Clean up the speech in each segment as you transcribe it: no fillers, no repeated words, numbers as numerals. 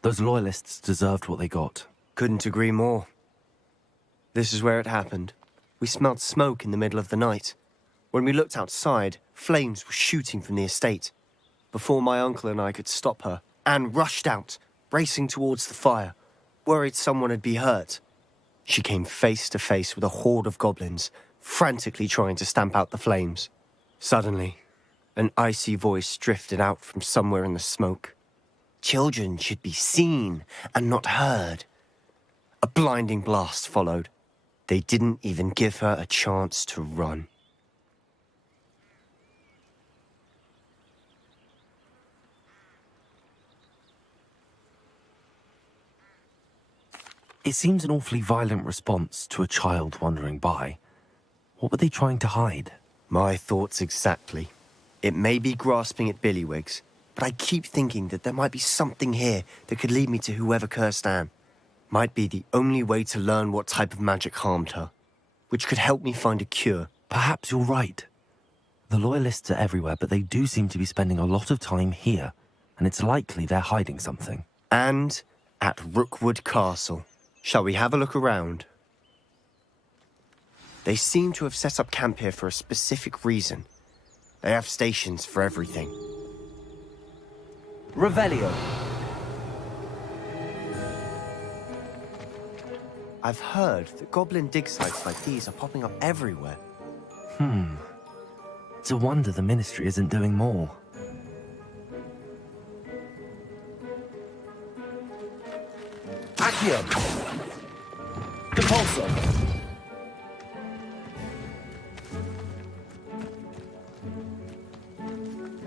Those loyalists deserved what they got. Couldn't agree more. This is where it happened. We smelled smoke in the middle of the night. When we looked outside, flames were shooting from the estate. Before my uncle and I could stop her, Anne rushed out, racing towards the fire, worried someone had been hurt. She came face to face with a horde of goblins, frantically trying to stamp out the flames. Suddenly, an icy voice drifted out from somewhere in the smoke. Children should be seen and not heard. A blinding blast followed. They didn't even give her a chance to run. It seems an awfully violent response to a child wandering by. What were they trying to hide? My thoughts exactly. It may be grasping at Billywigs, but I keep thinking that there might be something here that could lead me to whoever cursed Anne. Might be the only way to learn what type of magic harmed her, which could help me find a cure. Perhaps you're right. The loyalists are everywhere, but they do seem to be spending a lot of time here, and it's likely they're hiding something. And at Rookwood Castle. Shall we have a look around? They seem to have set up camp here for a specific reason. They have stations for everything. Revelio. I've heard that goblin dig sites like these are popping up everywhere. It's a wonder the Ministry isn't doing more. Accio! Depulso!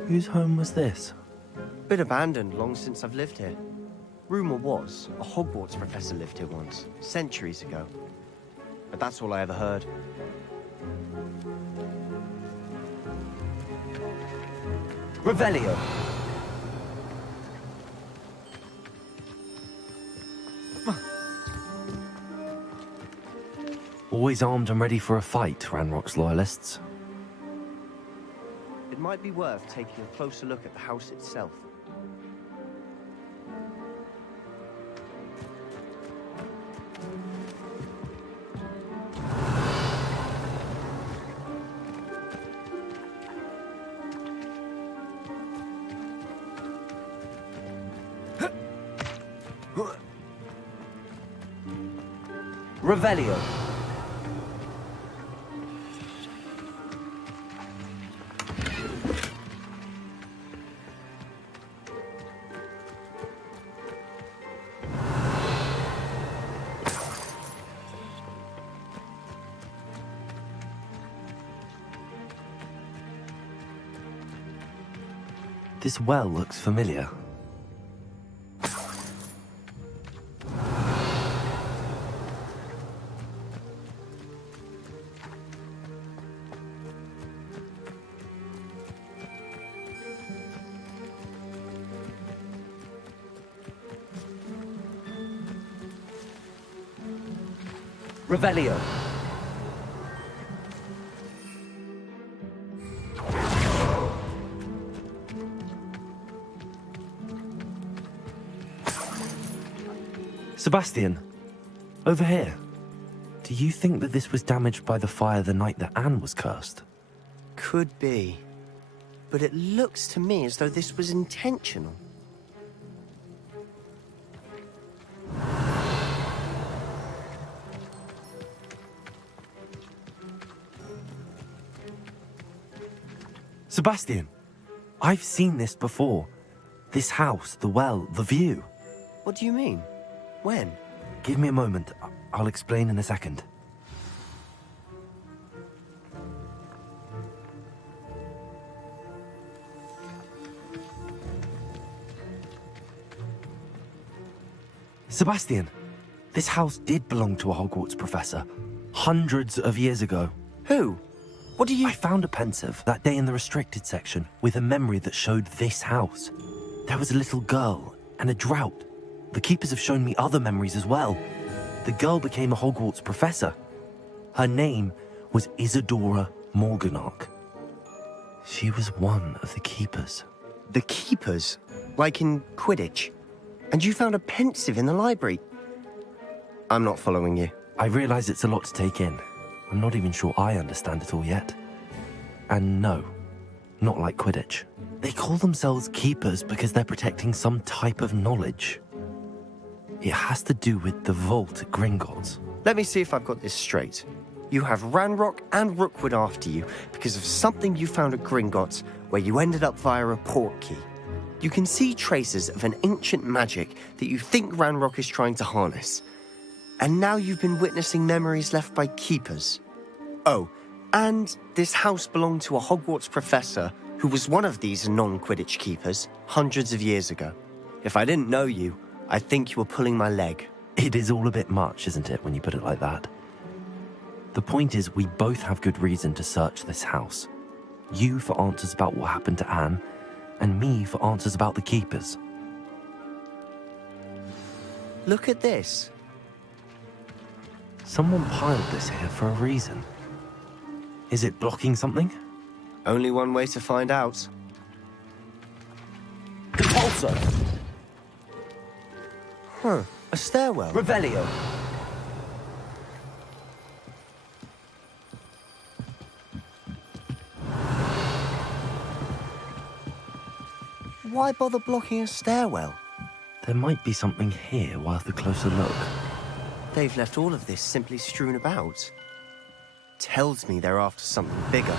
Whose home was this? Been abandoned long since I've lived here. Rumour was, a Hogwarts professor lived here once, centuries ago. But that's all I ever heard. Revelio. Always armed and ready for a fight, Ranrock's loyalists. It might be worth taking a closer look at the house itself. Revelio. This well looks familiar. Revelio. Sebastian, over here. Do you think that this was damaged by the fire the night that Anne was cursed? Could be. But it looks to me as though this was intentional. Sebastian, I've seen this before. This house, the well, the view. What do you mean? When? Give me a moment. I'll explain in a second. Sebastian, this house did belong to a Hogwarts professor, hundreds of years ago. Who? What do you... I found a pensive that day in the restricted section with a memory that showed this house. There was a little girl and a drought. The keepers have shown me other memories as well. The girl became a Hogwarts professor. Her name was Isadora Morganach. She was one of the keepers. The keepers? Like in Quidditch? And you found a pensive in the library? I'm not following you. I realize it's a lot to take in. I'm not even sure I understand it all yet. And no, not like Quidditch. They call themselves keepers because they're protecting some type of knowledge. It has to do with the vault at Gringotts. Let me see if I've got this straight. You have Ranrock and Rookwood after you because of something you found at Gringotts where you ended up via a portkey. You can see traces of an ancient magic that you think Ranrock is trying to harness. And now you've been witnessing memories left by keepers. Oh, and this house belonged to a Hogwarts professor who was one of these non-Quidditch keepers hundreds of years ago. If I didn't know you, I'd think you were pulling my leg. It is all a bit much, isn't it, when you put it like that? The point is, we both have good reason to search this house. You for answers about what happened to Anne, and me for answers about the keepers. Look at this. Someone piled this here for a reason. Is it blocking something? Only one way to find out. Repulsor! Huh, a stairwell. Revelio! Why bother blocking a stairwell? There might be something here worth a closer look. They've left all of this simply strewn about. Tells me they're after something bigger.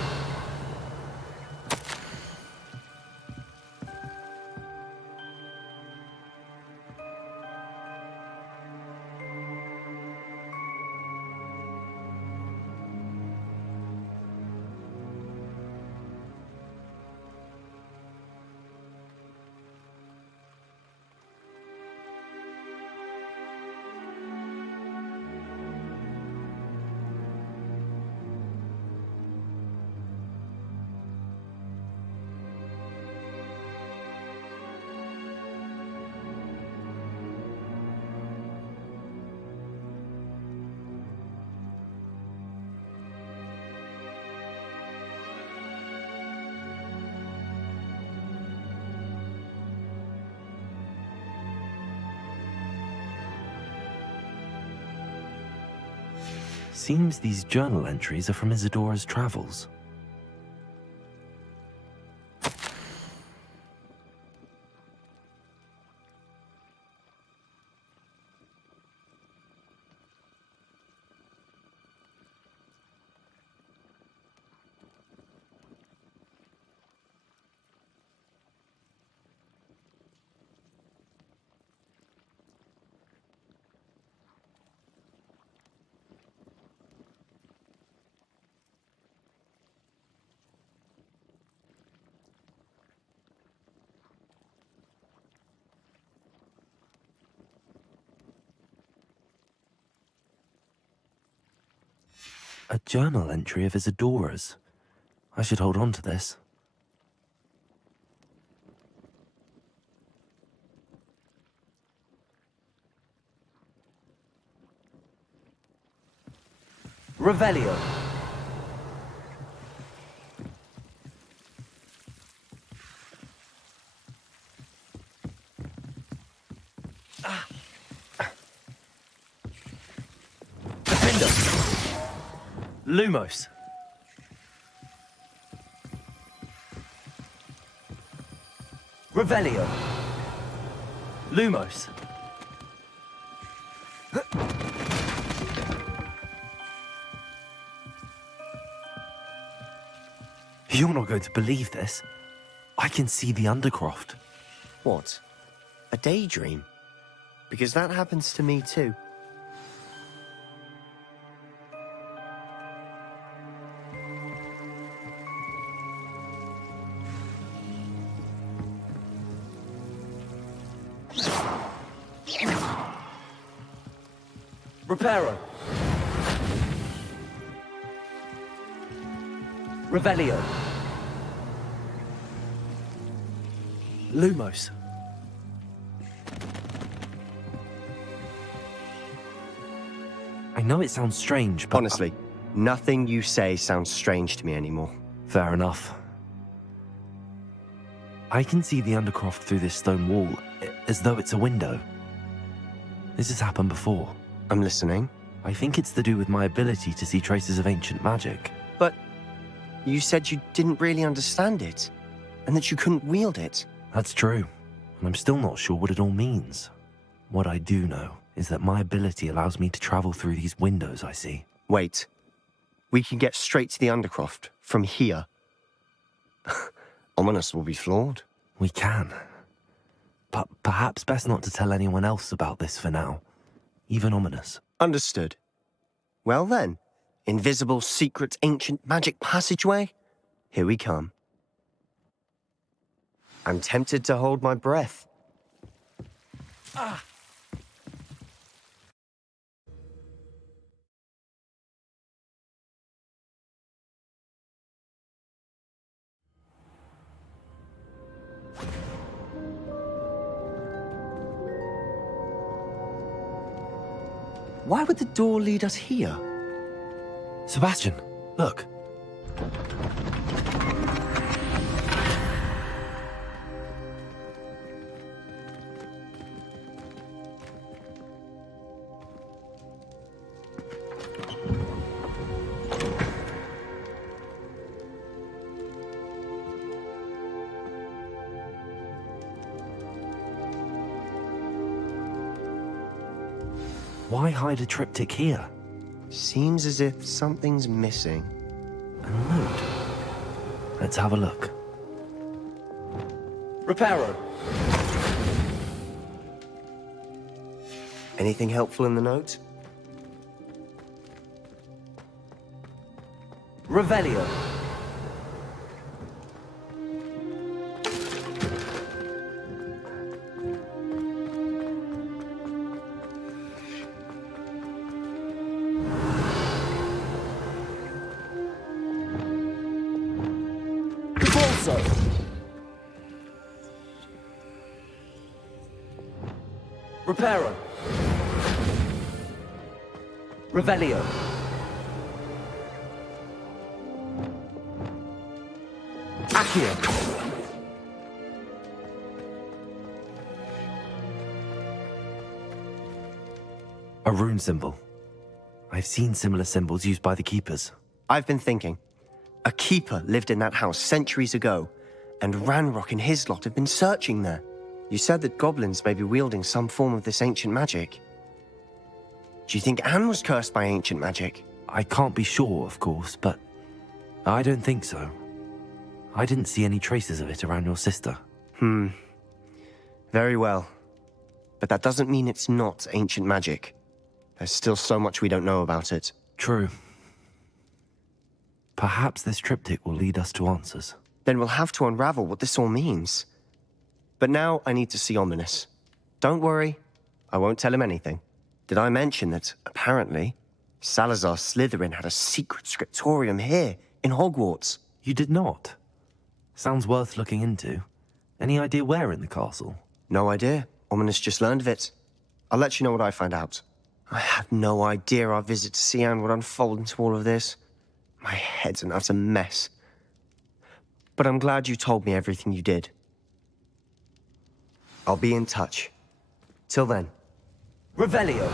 Seems these journal entries are from Isadora's travels. A journal entry of Isadora's. I should hold on to this. Revelio. Defender. Lumos. Revelio. Lumos. You're not going to believe this. I can see the Undercroft. What? A daydream? Because that happens to me too. Reparo. Revelio. Lumos. I know it sounds strange, but... Honestly, nothing you say sounds strange to me anymore. Fair enough. I can see the Undercroft through this stone wall, as though it's a window. This has happened before. I'm listening. I think it's to do with my ability to see traces of ancient magic. But you said you didn't really understand it, and that you couldn't wield it. That's true, and I'm still not sure what it all means. What I do know is that my ability allows me to travel through these windows I see. Wait. We can get straight to the Undercroft from here. Ominous will be flawed. We can. But perhaps best not to tell anyone else about this for now. Even Ominous. Understood. Well then, invisible, secret, ancient magic passageway? Here we come. I'm tempted to hold my breath. Why would the door lead us here? Sebastian, look. Why hide a triptych here? Seems as if something's missing. A note. Let's have a look. Reparo. Anything helpful in the note? Revelio. Reparo. Revelio. Accio. A rune symbol. I've seen similar symbols used by the keepers. I've been thinking. A keeper lived in that house centuries ago, and Ranrock and his lot have been searching there. You said that goblins may be wielding some form of this ancient magic. Do you think Anne was cursed by ancient magic? I can't be sure, of course, but I don't think so. I didn't see any traces of it around your sister. Very well. But that doesn't mean it's not ancient magic. There's still so much we don't know about it. True. Perhaps this triptych will lead us to answers. Then we'll have to unravel what this all means. But now I need to see Ominous. Don't worry, I won't tell him anything. Did I mention that, apparently, Salazar Slytherin had a secret scriptorium here, in Hogwarts? You did not? Sounds worth looking into. Any idea where in the castle? No idea. Ominous just learned of it. I'll let you know what I find out. I had no idea our visit to Sian would unfold into all of this. My head's an utter mess. But I'm glad you told me everything you did. I'll be in touch. Till then. Revelio.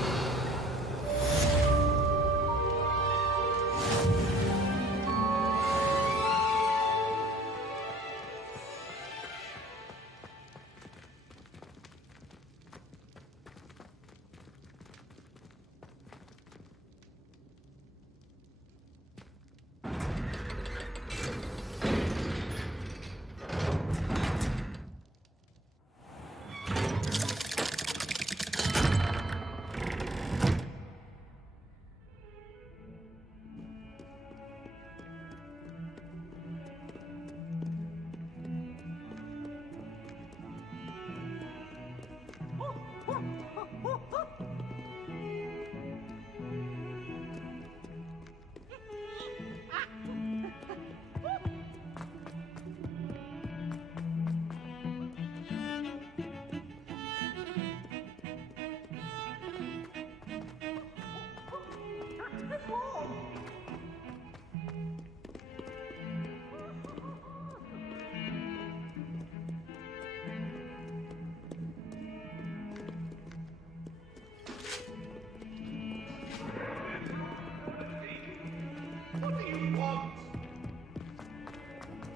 What do you want?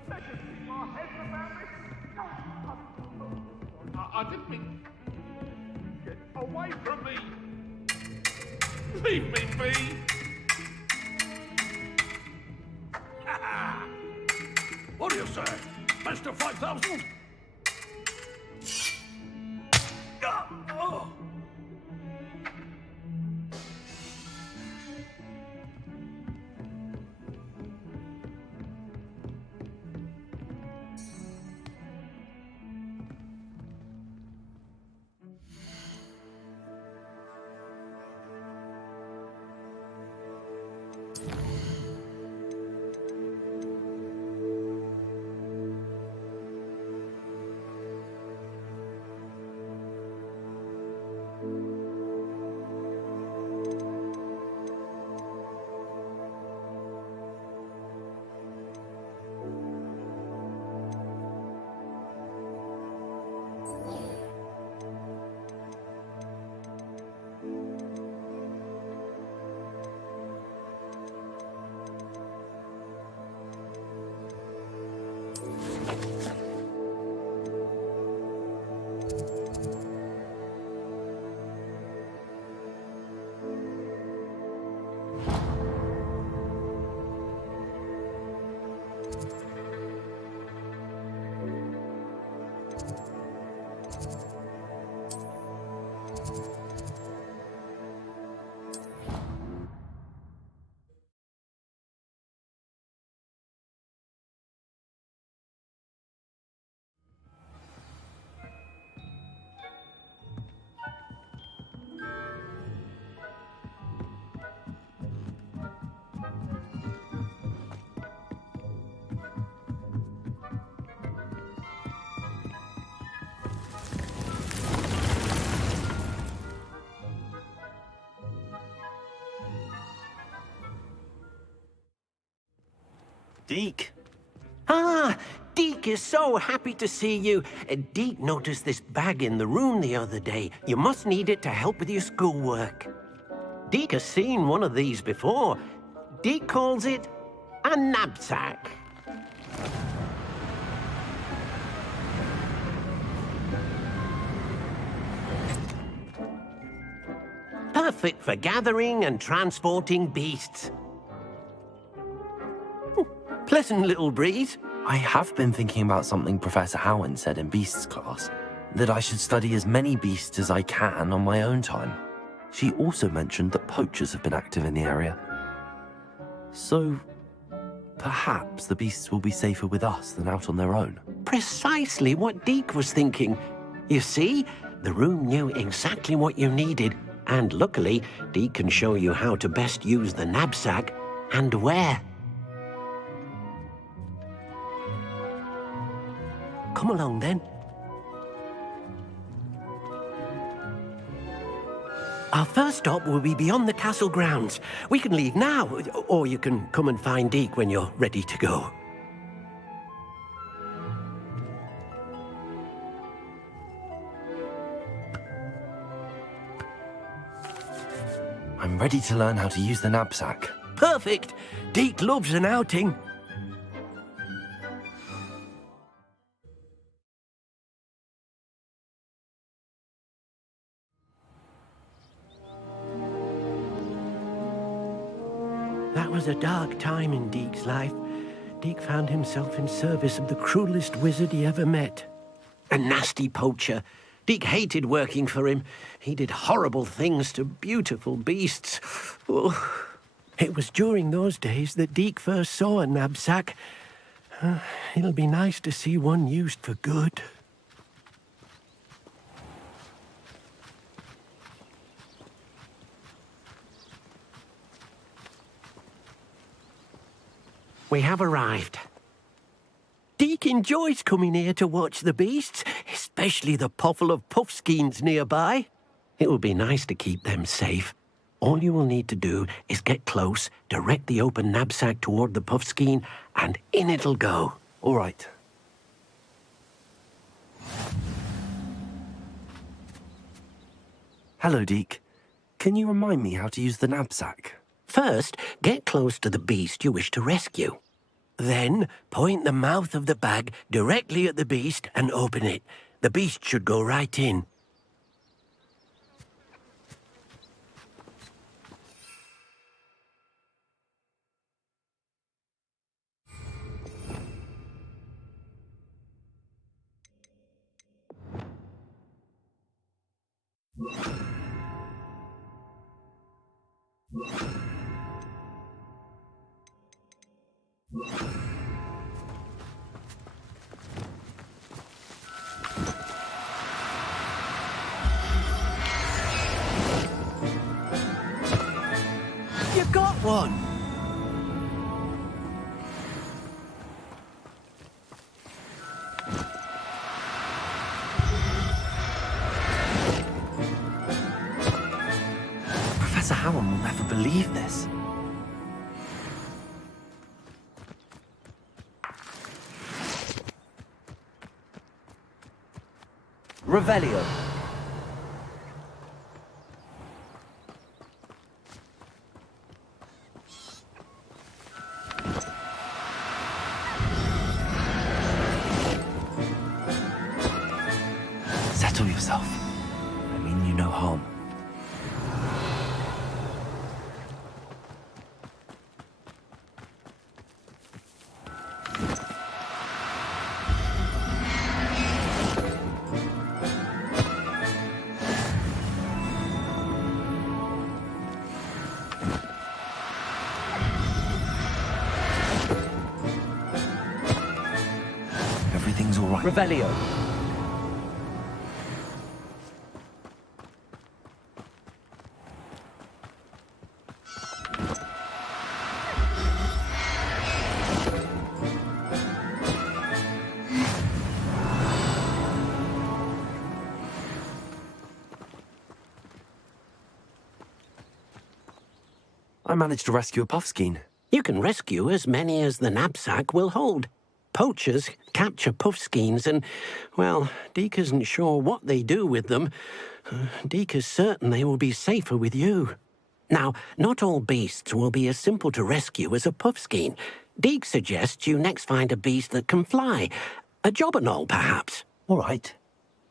Let us keep our heads about this. I didn't mean... Get away from me! Leave me be! What do you say? Mr. 5000? Deke? Ah, Deke is so happy to see you. Deke noticed this bag in the room the other day. You must need it to help with your schoolwork. Deke has seen one of these before. Deke calls it a knapsack. Perfect for gathering and transporting beasts. Pleasant little breeze. I have been thinking about something Professor Howen said in Beasts class, that I should study as many beasts as I can on my own time. She also mentioned that poachers have been active in the area. So, perhaps the beasts will be safer with us than out on their own. Precisely what Deke was thinking. You see, the room knew exactly what you needed, and luckily, Deke can show you how to best use the knapsack and where. Come along, then. Our first stop will be beyond the castle grounds. We can leave now, or you can come and find Deke when you're ready to go. I'm ready to learn how to use the knapsack. Perfect! Deke loves an outing. That was a dark time in Deke's life. Deke found himself in service of the cruelest wizard he ever met. A nasty poacher. Deke hated working for him. He did horrible things to beautiful beasts. Oh. It was during those days that Deke first saw a knapsack. It'll be nice to see one used for good. We have arrived. Deke enjoys coming here to watch the beasts, especially the puffle of puff skeins nearby. It will be nice to keep them safe. All you will need to do is get close, direct the open knapsack toward the puff skein, and in it'll go. All right. Hello, Deke. Can you remind me how to use the knapsack? First, get close to the beast you wish to rescue. Then, point the mouth of the bag directly at the beast and open it. The beast should go right in. You got one! Professor Howard will never believe this. Revelio. Settle yourself. I mean you no harm. Everything's all right. Revelio. I managed to rescue a puff skein. You can rescue as many as the knapsack will hold. Poachers capture puff skeins and, well, Deke isn't sure what they do with them. Deke is certain they will be safer with you. Now, not all beasts will be as simple to rescue as a puff skein. Deke suggests you next find a beast that can fly. A jobberknoll, perhaps. All right.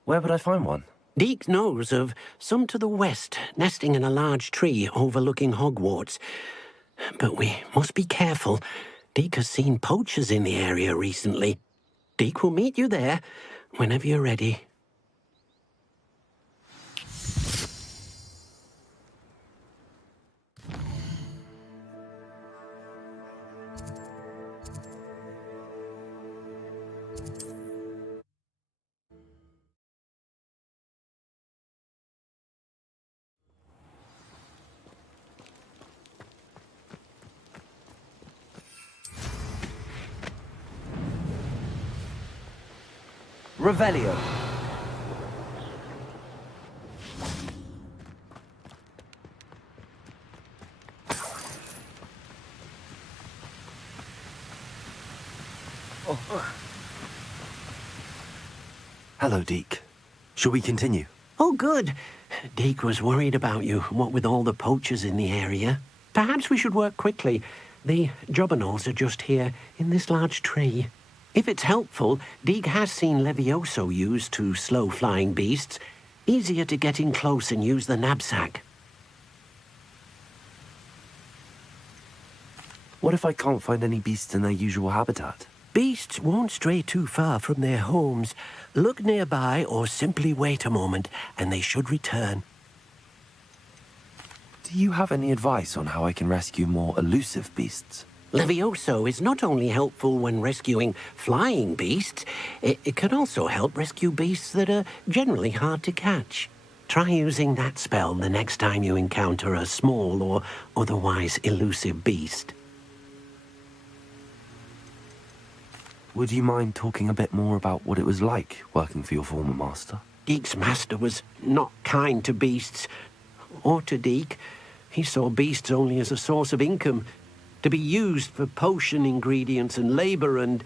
Where would I find one? Deke knows of some to the west, nesting in a large tree overlooking Hogwarts. But we must be careful. Deke has seen poachers in the area recently. Deke will meet you there whenever you're ready. Revelio. Hello, Deke. Shall we continue? Oh, good. Deke was worried about you, what with all the poachers in the area. Perhaps we should work quickly. The jobberknolls are just here, in this large tree. If it's helpful, Deke has seen Levioso used to slow flying beasts. Easier to get in close and use the knapsack. What if I can't find any beasts in their usual habitat? Beasts won't stray too far from their homes. Look nearby or simply wait a moment, and they should return. Do you have any advice on how I can rescue more elusive beasts? Levioso is not only helpful when rescuing flying beasts, it can also help rescue beasts that are generally hard to catch. Try using that spell the next time you encounter a small or otherwise elusive beast. Would you mind talking a bit more about what it was like working for your former master? Deke's master was not kind to beasts, or to Deke. He saw beasts only as a source of income, to be used for potion ingredients and labour and...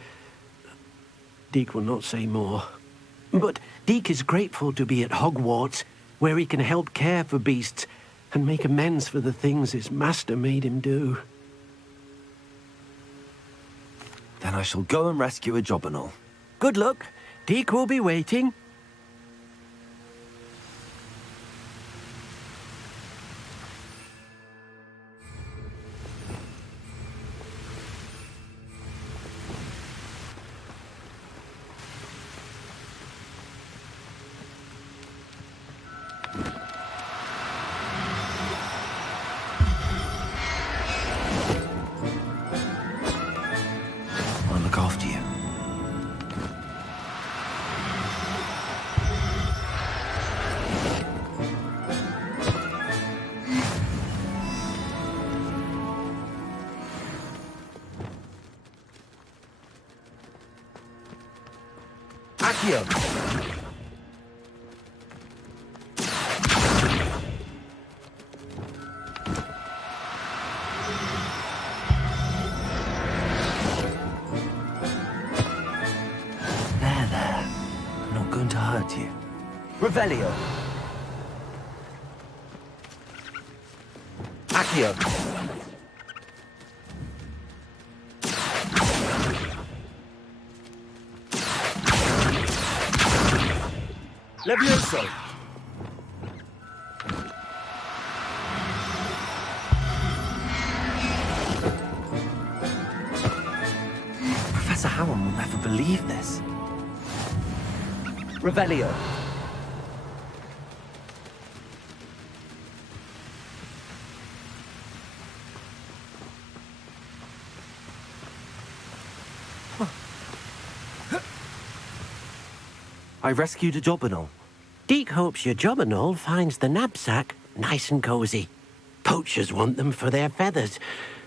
Deke will not say more. But Deke is grateful to be at Hogwarts, where he can help care for beasts and make amends for the things his master made him do. Then I shall go and rescue a Jobberknoll. Good luck. Deke will be waiting. I'll look after you. Accio. There. I'm not going to hurt you. Revelio. Accio. Levioso. Professor Howard will never believe this. Revelio. I rescued a Jobberknoll. Deke hopes your Jobberknoll finds the knapsack nice and cosy. Poachers want them for their feathers,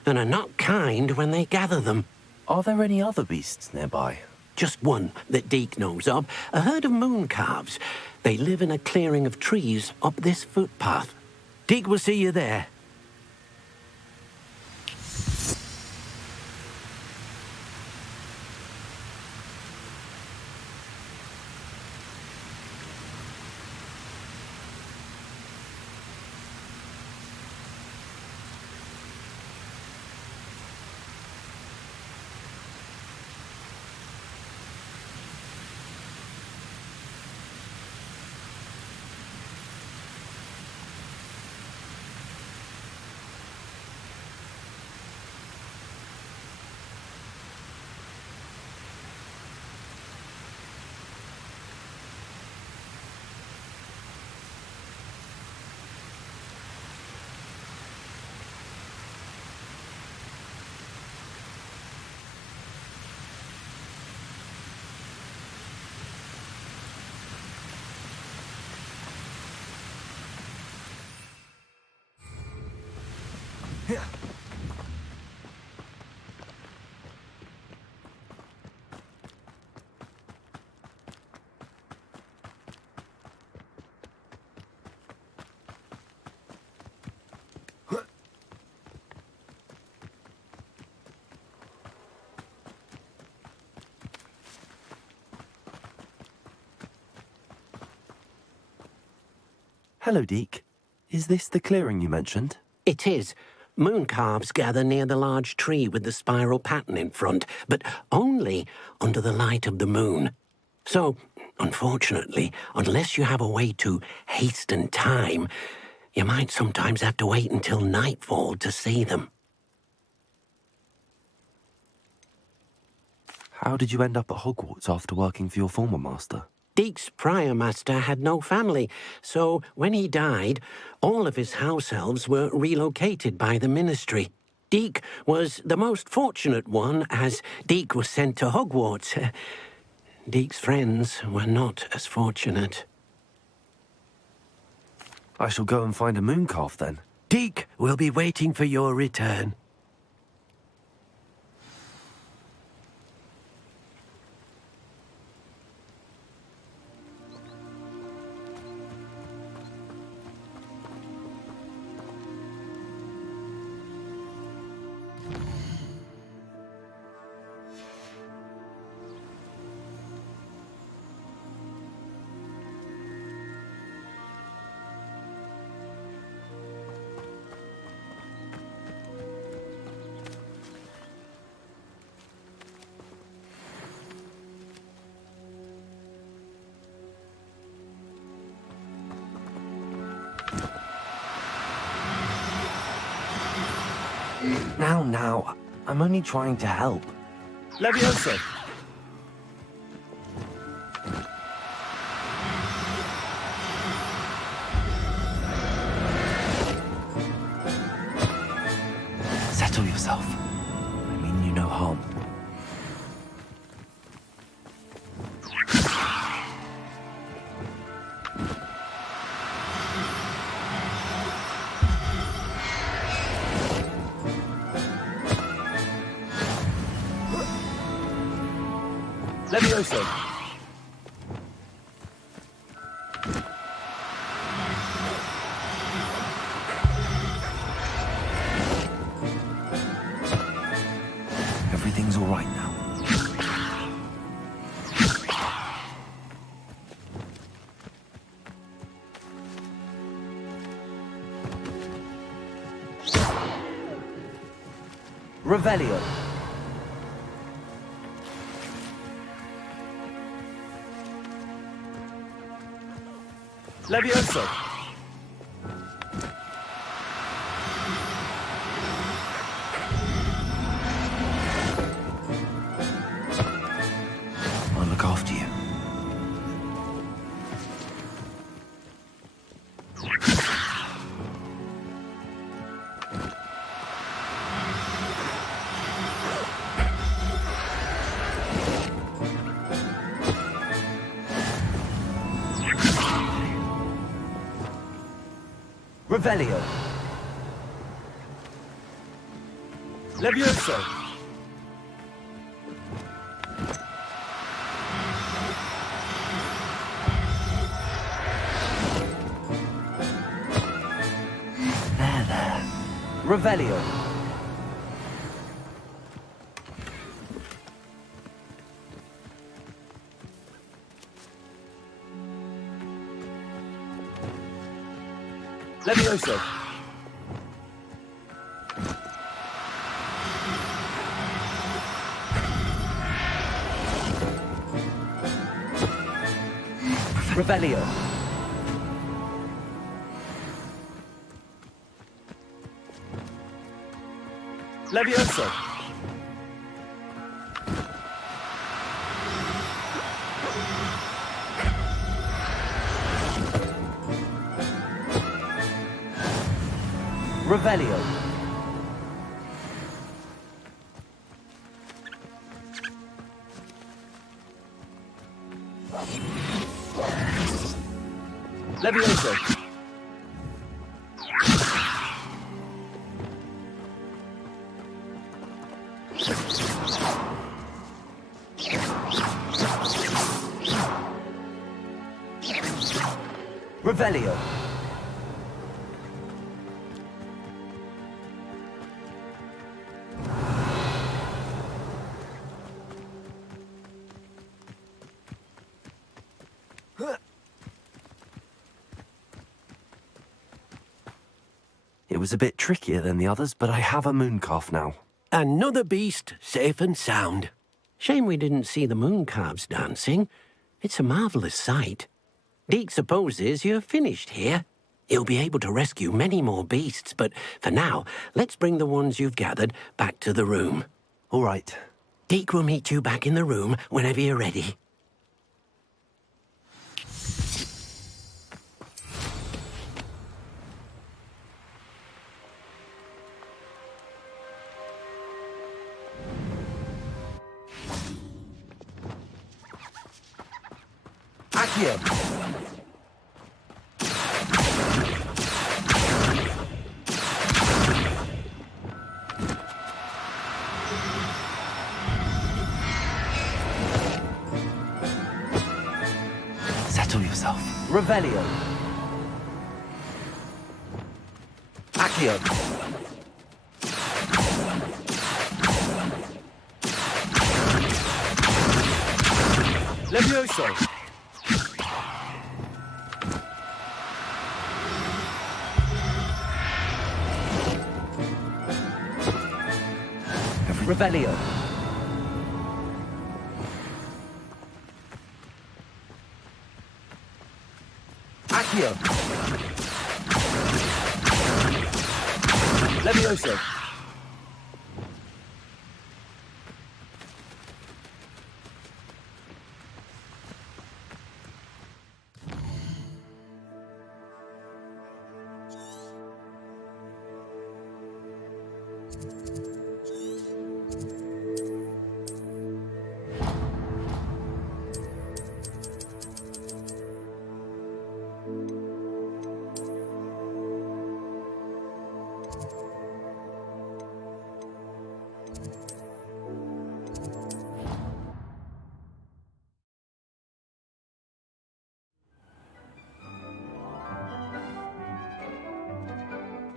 and are not kind when they gather them. Are there any other beasts nearby? Just one that Deke knows of, a herd of moon calves. They live in a clearing of trees up this footpath. Deke will see you there. Hello, Deke. Is this the clearing you mentioned? It is. Moon calves gather near the large tree with the spiral pattern in front, but only under the light of the moon. So, unfortunately, unless you have a way to hasten time, you might sometimes have to wait until nightfall to see them. How did you end up at Hogwarts after working for your former master? Deke's prior master had no family, so when he died, all of his house elves were relocated by the ministry. Deke was the most fortunate one, as Deke was sent to Hogwarts. Deke's friends were not as fortunate. I shall go and find a moon calf then. Deke will be waiting for your return. Now, I'm only trying to help. Levioso! Settle yourself. I mean you no harm. Levioso! Everything's all right now. Revelio. Levioso! I'll look after you. Revelio. Levioso! There. Revelio. Levioso! Revelio. Levioso! Revelio. Levioso! Revelio. It was a bit trickier than the others, but I have a moon calf now. Another beast, safe and sound. Shame we didn't see the moon calves dancing. It's a marvellous sight. Deke supposes you're finished here. He'll be able to rescue many more beasts, but for now, let's bring the ones you've gathered back to the room. All right. Deke will meet you back in the room whenever you're ready. Accio. Settle yourself. Revelio. Accio. Levioso! Revelio. Accio. Levioso!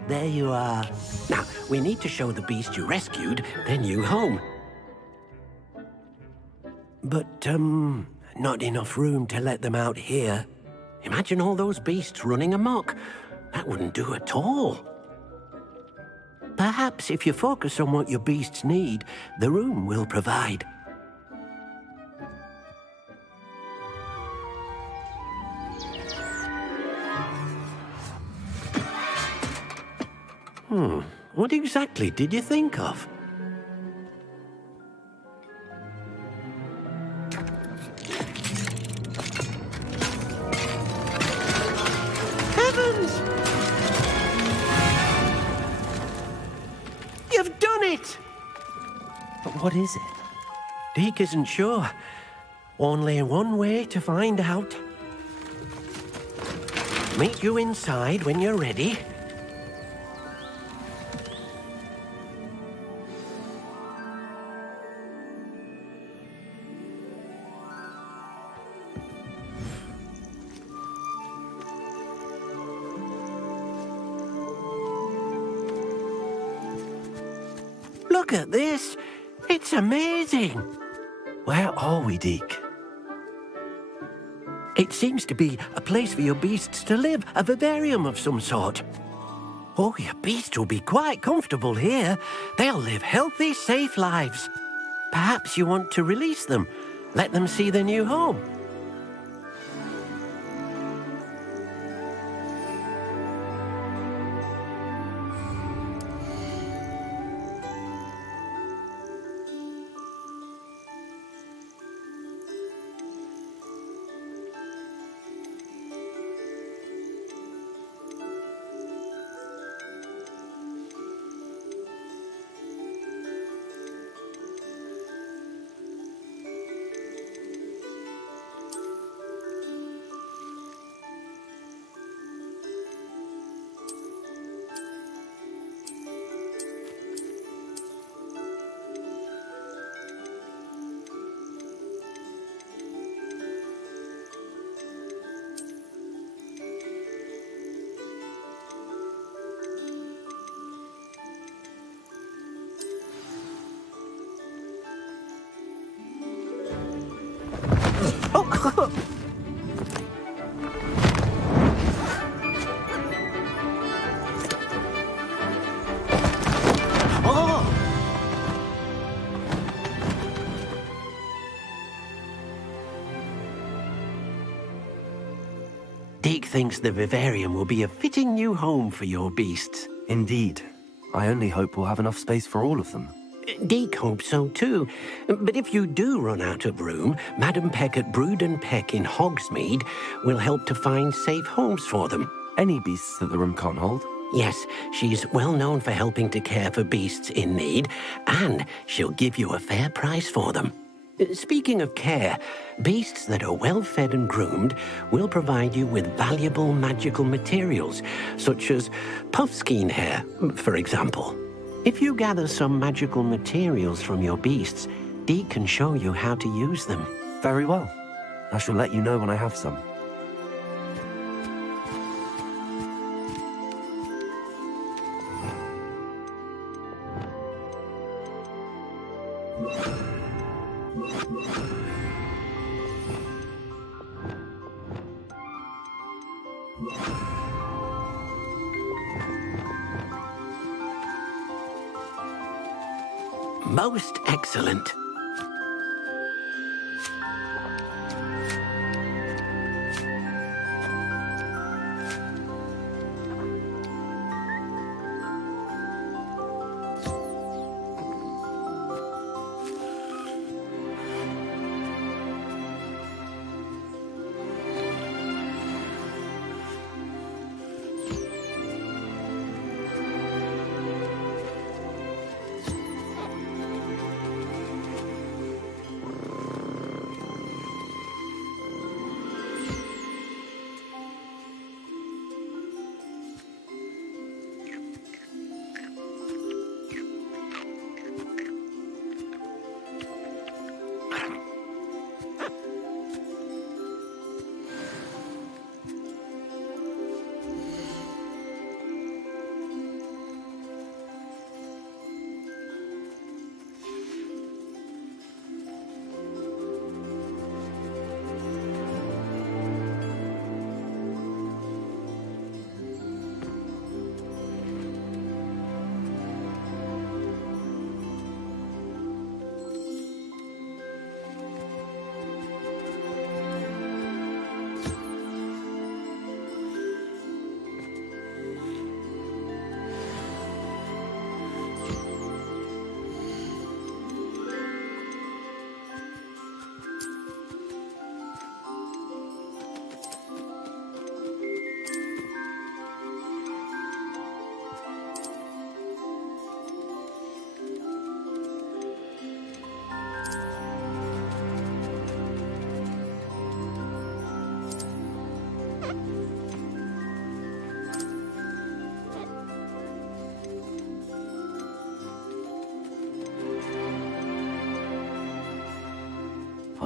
There you are. Now, we need to show the beast you rescued their new home. But, not enough room to let them out here. Imagine all those beasts running amok. That wouldn't do at all. Perhaps if you focus on what your beasts need, the room will provide. What exactly did you think of? Heavens! You've done it! But what is it? Deke isn't sure. Only one way to find out. Meet you inside when you're ready. Look at this. It's amazing. Where are we, Deke? It seems to be a place for your beasts to live, a vivarium of some sort. Oh, your beasts will be quite comfortable here. They'll live healthy, safe lives. Perhaps you want to release them, let them see their new home. Deke thinks the vivarium will be a fitting new home for your beasts. Indeed. I only hope we'll have enough space for all of them. Deke hopes so too. But if you do run out of room, Madam Peck at Brood and Peck in Hogsmeade will help to find safe homes for them. Any beasts that the room can't hold? Yes, she's well known for helping to care for beasts in need, and she'll give you a fair price for them. Speaking of care, beasts that are well fed and groomed will provide you with valuable magical materials, such as puffskein hair, for example. If you gather some magical materials from your beasts, Deke can show you how to use them. Very well. I shall let you know when I have some. Most excellent.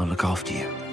I'll look after you.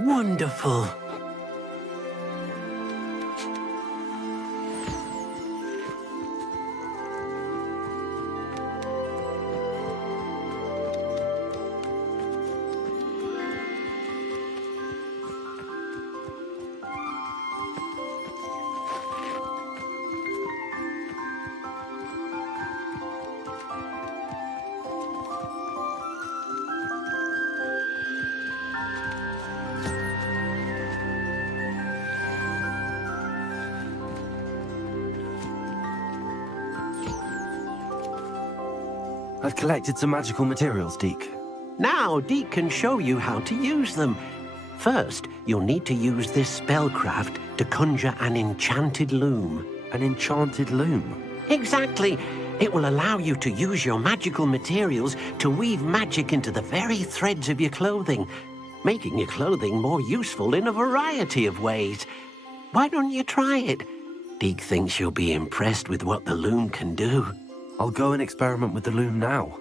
Wonderful. I've collected some magical materials, Deke. Now, Deke can show you how to use them. First, you'll need to use this spellcraft to conjure an enchanted loom. An enchanted loom? Exactly. It will allow you to use your magical materials to weave magic into the very threads of your clothing, making your clothing more useful in a variety of ways. Why don't you try it? Deke thinks you'll be impressed with what the loom can do. I'll go and experiment with the loom now.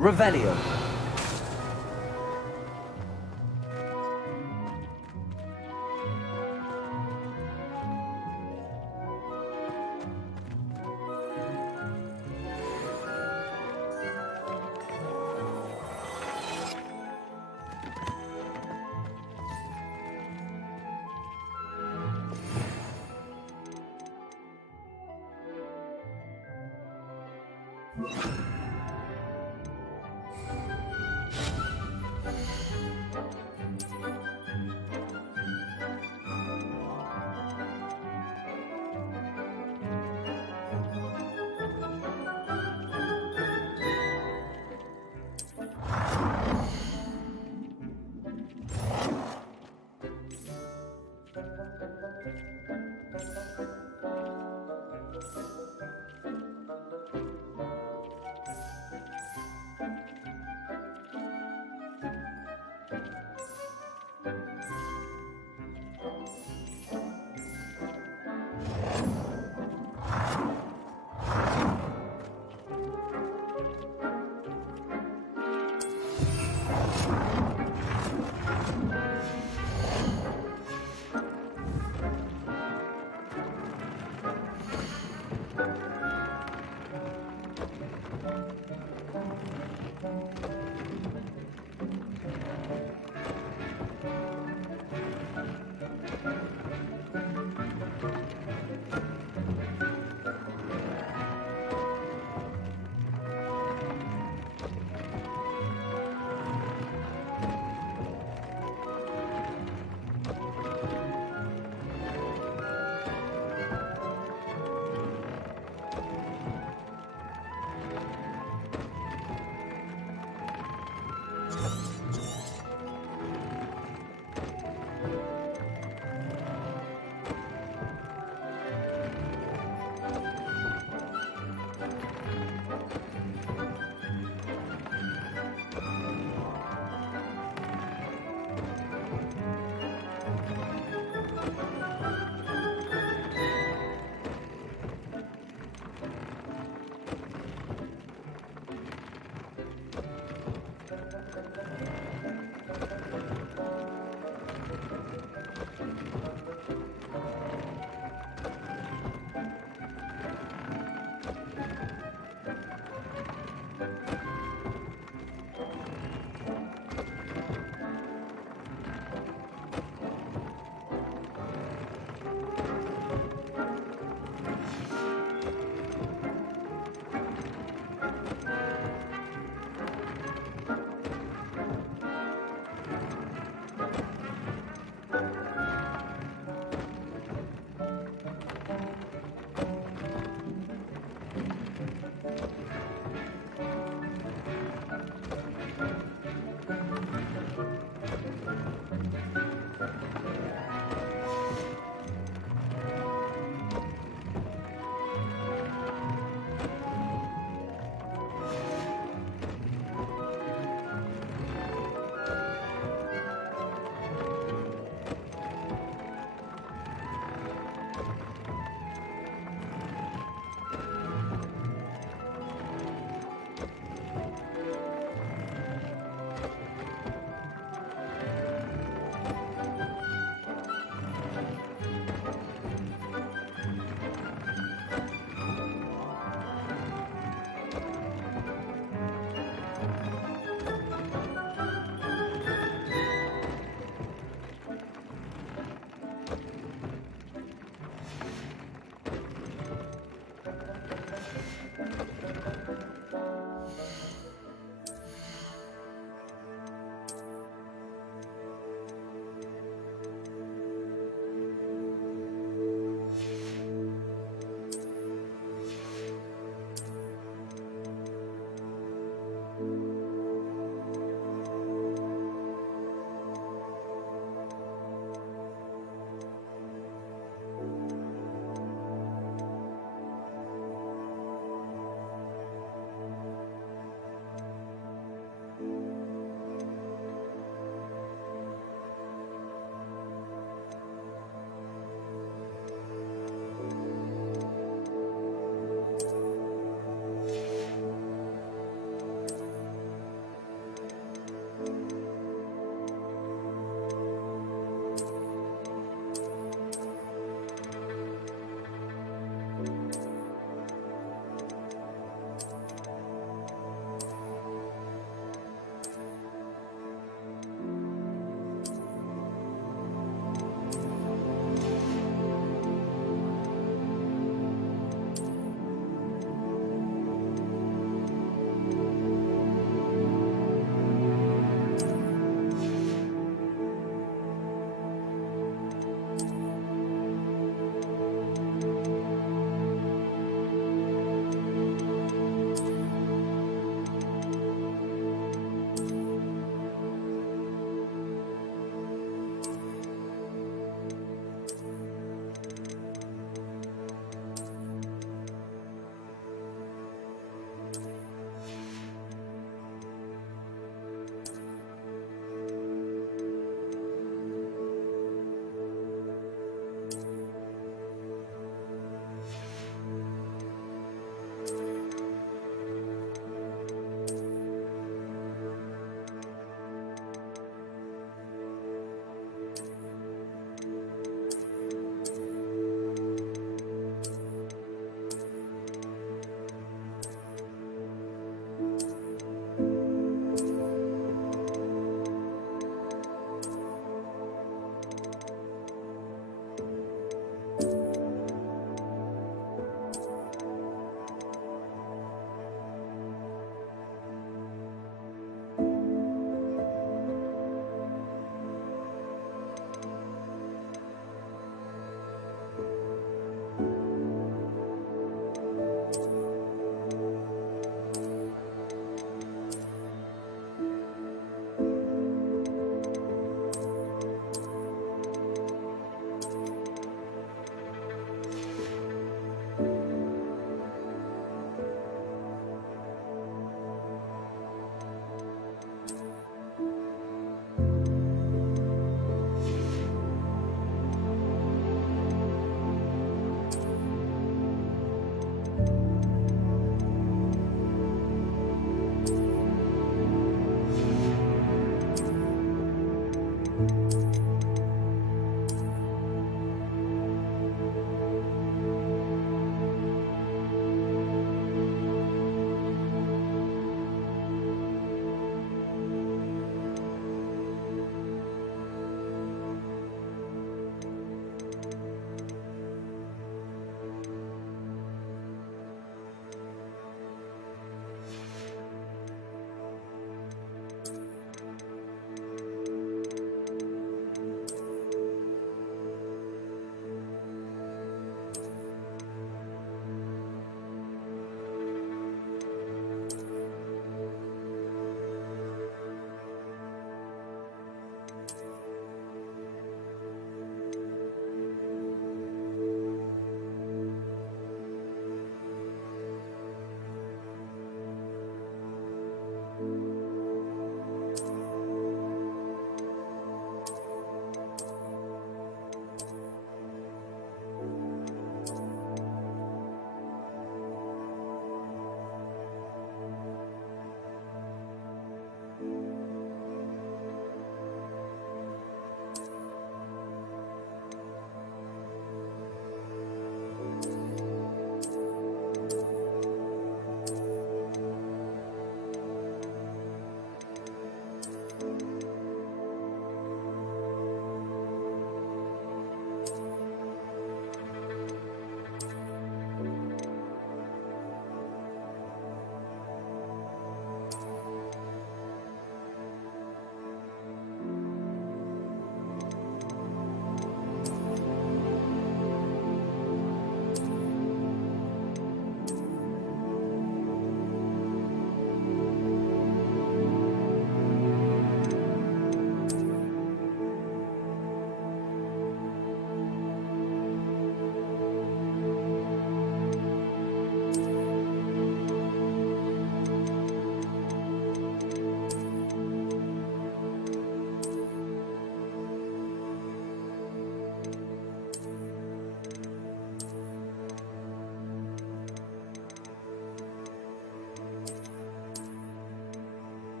Revelio.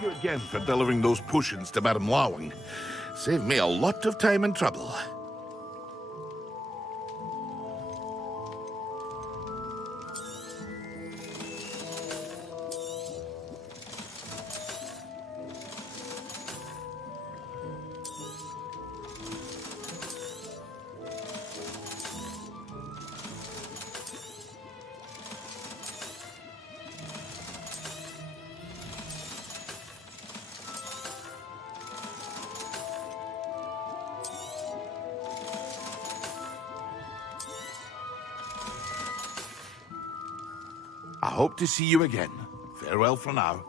Thank you again for delivering those potions to Madame Lawing. Saved me a lot of time and trouble. I hope to see you again. Farewell for now.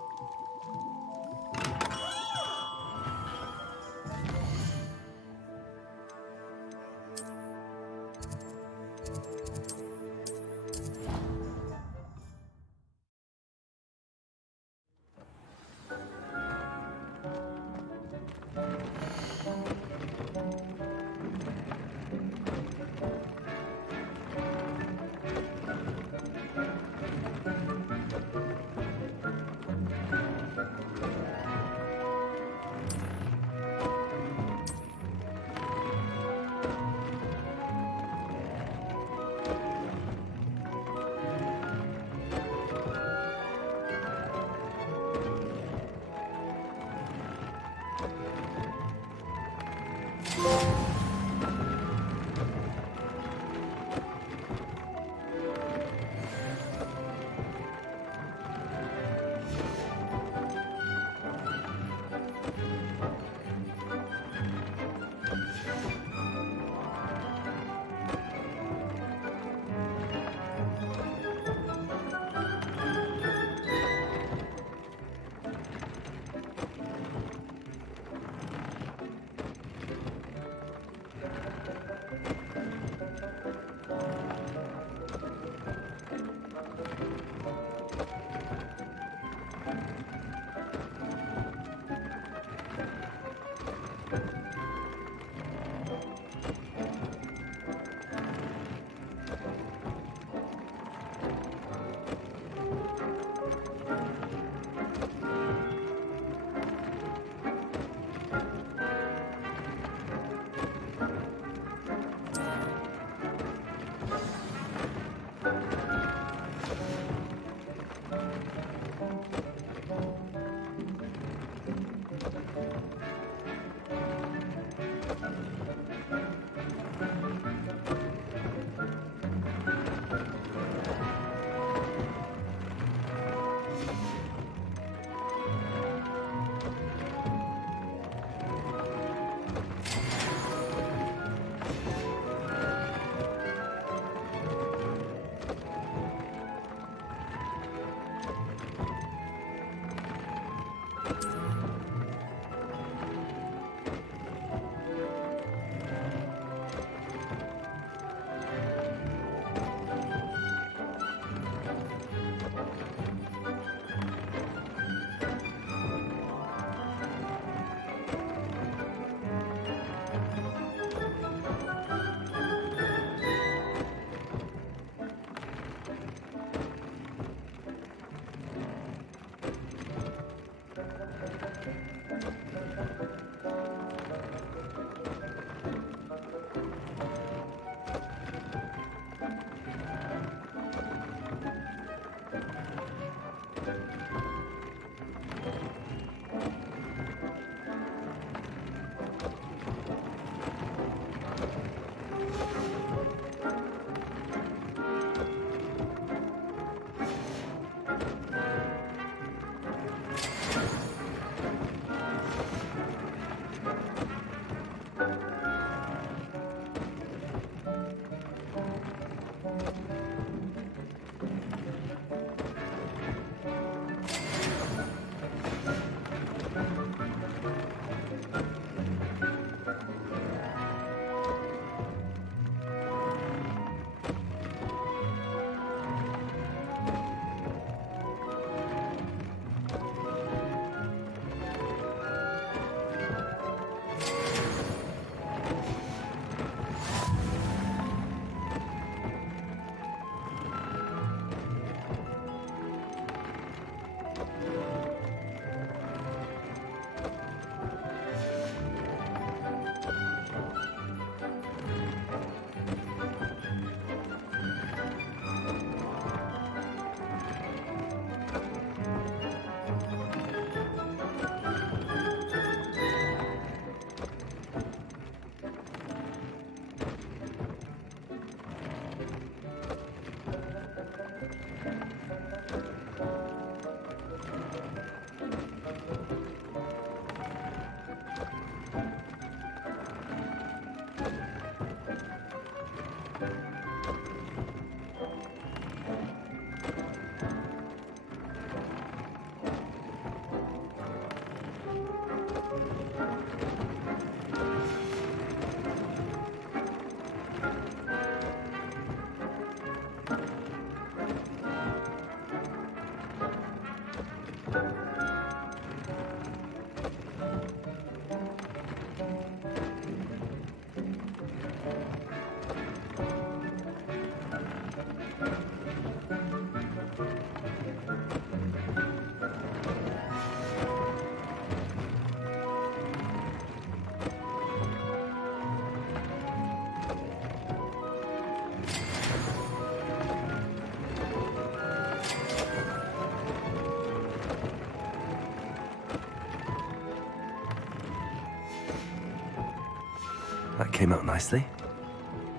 That came out nicely.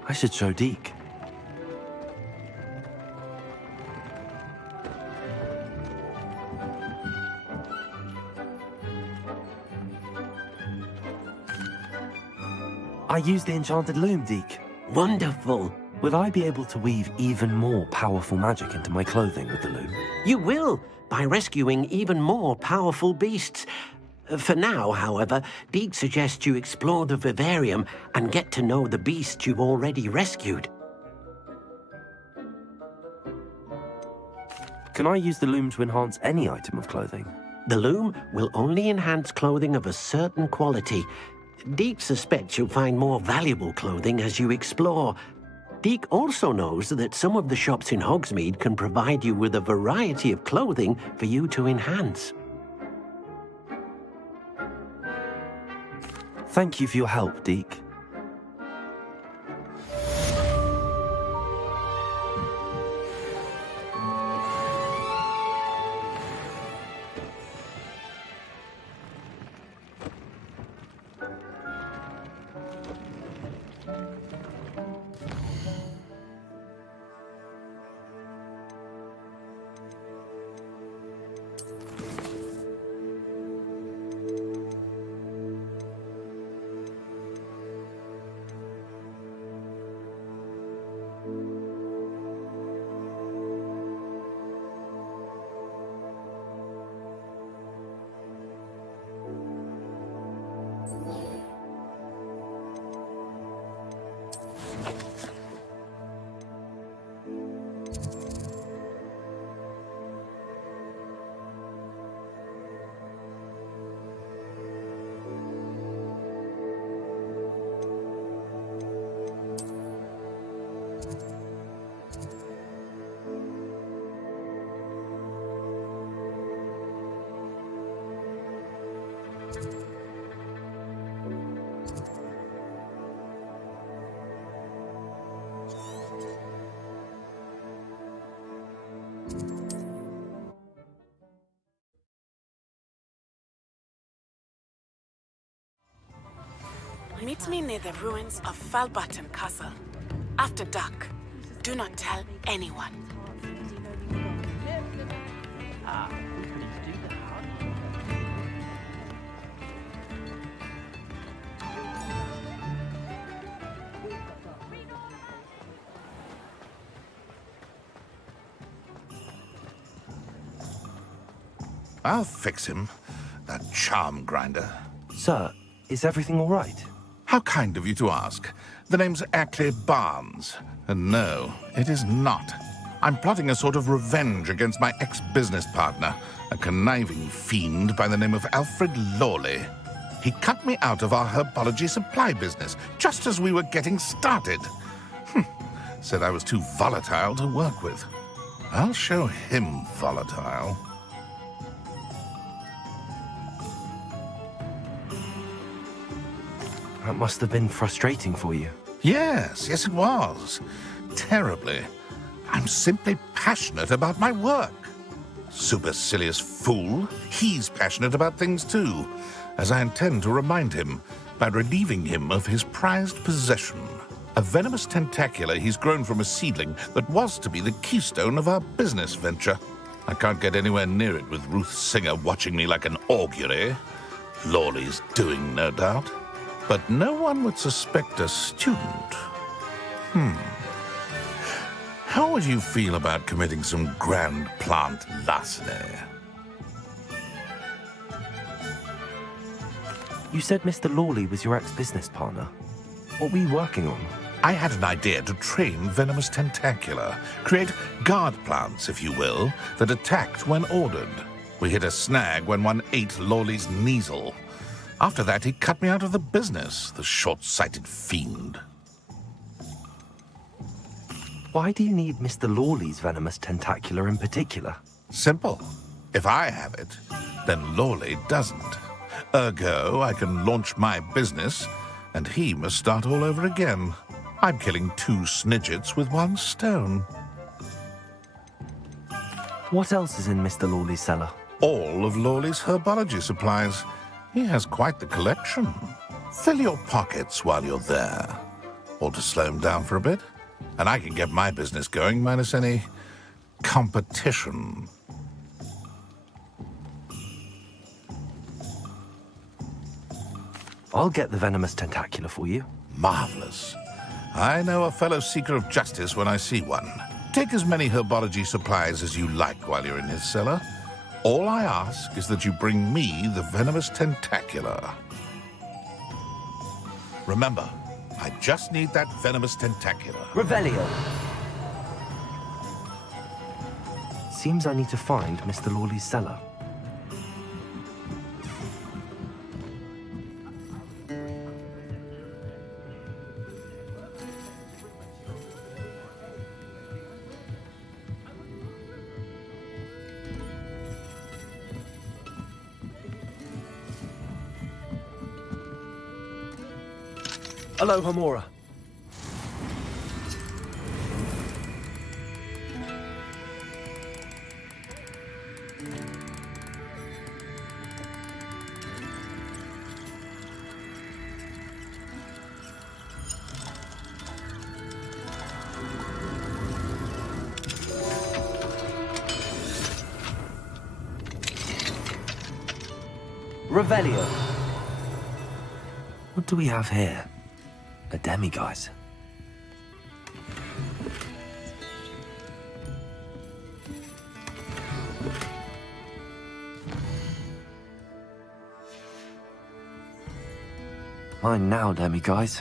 I should show Deke. I used the enchanted loom, Deke. Wonderful. Will I be able to weave even more powerful magic into my clothing with the loom? You will, by rescuing even more powerful beasts. For now, however, Deke suggests you explore the vivarium and get to know the beasts you've already rescued. Can I use the loom to enhance any item of clothing? The loom will only enhance clothing of a certain quality. Deke suspects you'll find more valuable clothing as you explore. Deke also knows that some of the shops in Hogsmeade can provide you with a variety of clothing for you to enhance. Thank you for your help, Deke. Meet me near the ruins of Falbaton Castle. After dark. Do not tell anyone. I'll fix him, that charm grinder. Sir, is everything all right? How kind of you to ask. The name's Ackley Barnes. And no, it is not. I'm plotting a sort of revenge against my ex-business partner, a conniving fiend by the name of Alfred Lawley. He cut me out of our herbology supply business just as we were getting started. Said I was too volatile to work with. I'll show him volatile. That must have been frustrating for you. Yes, it was. Terribly. I'm simply passionate about my work. Supercilious fool. He's passionate about things too, as I intend to remind him by relieving him of his prized possession. A venomous tentacula he's grown from a seedling that was to be the keystone of our business venture. I can't get anywhere near it with Ruth Singer watching me like an augury. Lawley's doing, no doubt. But no one would suspect a student. How would you feel about committing some grand plant larceny? You said Mr. Lawley was your ex-business partner. What were you working on? I had an idea to train venomous tentacula, create guard plants, if you will, that attacked when ordered. We hit a snag when one ate Lawley's Kneasel. After that, he cut me out of the business, the short-sighted fiend. Why do you need Mr. Lawley's venomous tentacula in particular? Simple. If I have it, then Lawley doesn't. Ergo, I can launch my business, and he must start all over again. I'm killing 2 snidgets with 1 stone. What else is in Mr. Lawley's cellar? All of Lawley's herbology supplies. He has quite the collection. Fill your pockets while you're there. Or to slow him down for a bit. And I can get my business going minus any competition. I'll get the venomous tentacula for you. Marvelous. I know a fellow seeker of justice when I see one. Take as many herbology supplies as you like while you're in his cellar. All I ask is that you bring me the venomous tentacula. Remember, I just need that venomous tentacula. Revelio. Seems I need to find Mr. Lawley's cellar. Hello, Hamora. Revelio. What do we have here? A demiguise. Mine now, demiguise.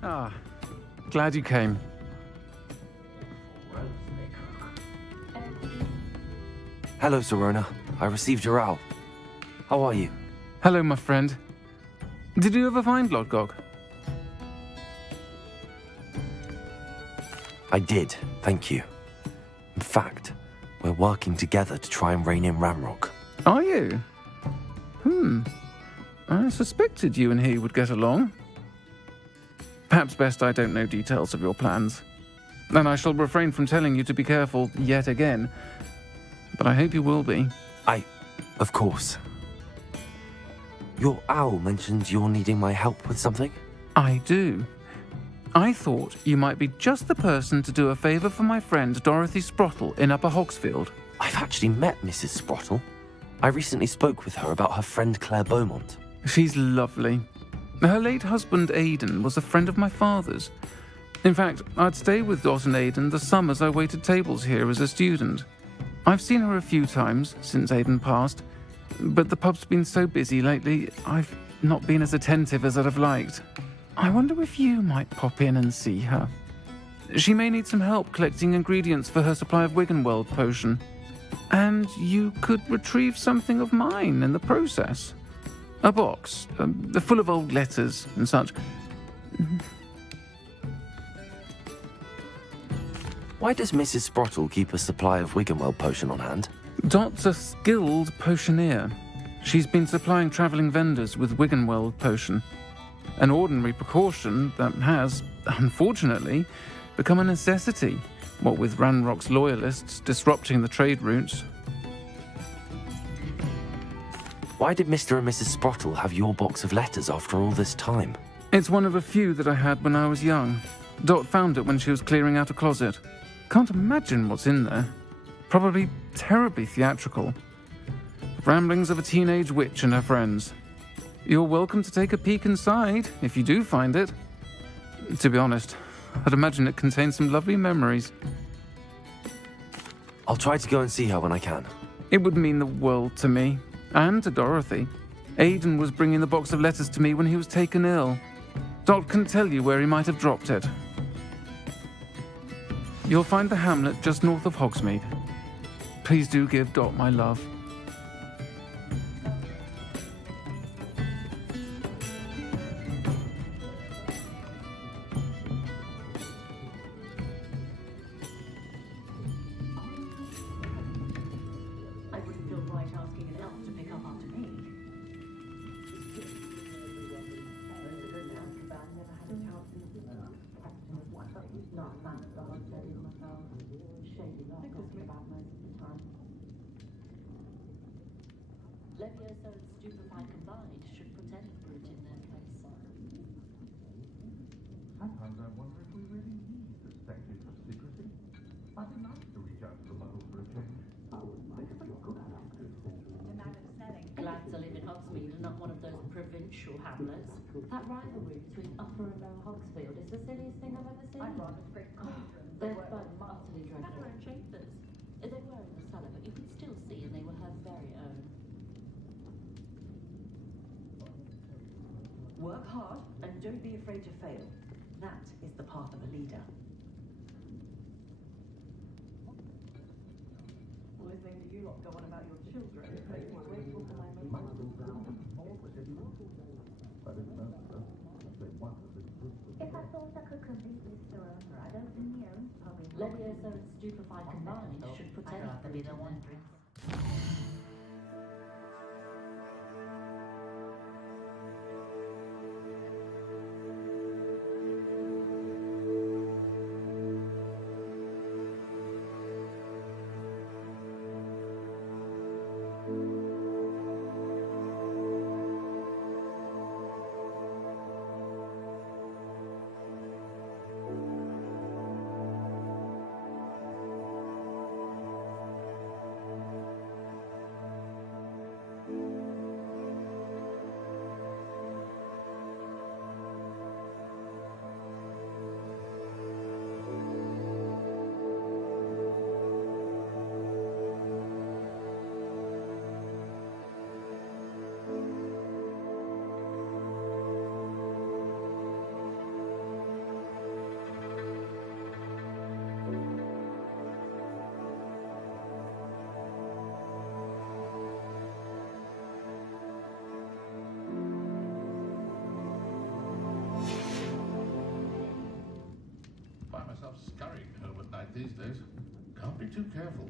Ah, glad you came. Hello, Zorona. I received your owl. How are you? Hello, my friend. Did you ever find Lodgok? I did, thank you. In fact, we're working together to try and rein in Ramrock. Are you? I suspected you and he would get along. Perhaps best I don't know details of your plans. And I shall refrain from telling you to be careful yet again. But I hope you will be. Of course. Your owl mentioned you're needing my help with something? I do. I thought you might be just the person to do a favour for my friend Dorothy Sprottle in Upper Hogsfield. I've actually met Mrs. Sprottle. I recently spoke with her about her friend Claire Beaumont. She's lovely. Her late husband Aidan was a friend of my father's. In fact, I'd stay with Dot and Aidan the summers I waited tables here as a student. I've seen her a few times since Aidan passed, but the pub's been so busy lately, I've not been as attentive as I'd have liked. I wonder if you might pop in and see her. She may need some help collecting ingredients for her supply of Wiggenweld potion. And you could retrieve something of mine in the process. A box, full of old letters and such. Why does Mrs. Sprottle keep a supply of Wiggenweld potion on hand? Dot's a skilled potioneer. She's been supplying travelling vendors with Wiggenweld potion. An ordinary precaution that has, unfortunately, become a necessity, what with Ranrock's loyalists disrupting the trade routes. Why did Mr. and Mrs. Sprottle have your box of letters after all this time? It's one of a few that I had when I was young. Dot found it when she was clearing out a closet. Can't imagine what's in there. Probably terribly theatrical. Ramblings of a teenage witch and her friends. You're welcome to take a peek inside, if you do find it. To be honest, I'd imagine it contains some lovely memories. I'll try to go and see her when I can. It would mean the world to me, and to Dorothy. Aidan was bringing the box of letters to me when he was taken ill. Dot can tell you where he might have dropped it. You'll find the hamlet just north of Hogsmeade. Please do give Dot my love. I wouldn't feel right asking an elf to pick up after me. Levioso and stupefy combined should put any brute in their place. Sometimes I wonder if we really need the statute of secrecy. I'd be nice to reach out to the muggles for a change. Glad to live in Hogsmeade and not one of those provincial hamlets. That rivalry between Upper and Lower Hogsfield is the silliest thing I've ever seen. I'd rather break cauldrons. They're both utterly dreadful. Better own chambers. They were in the cellar, but you could still see, and they were her very own. Work hard and don't be afraid to fail. That is the path of a leader. Listening to you lot go on about your children makes me grateful for my mother. If I thought I could complete this story on her, I don't think you know, probably. Levioso and stupefy combined should put any brute in their place. Find myself scurrying home at night these days. Can't be too careful.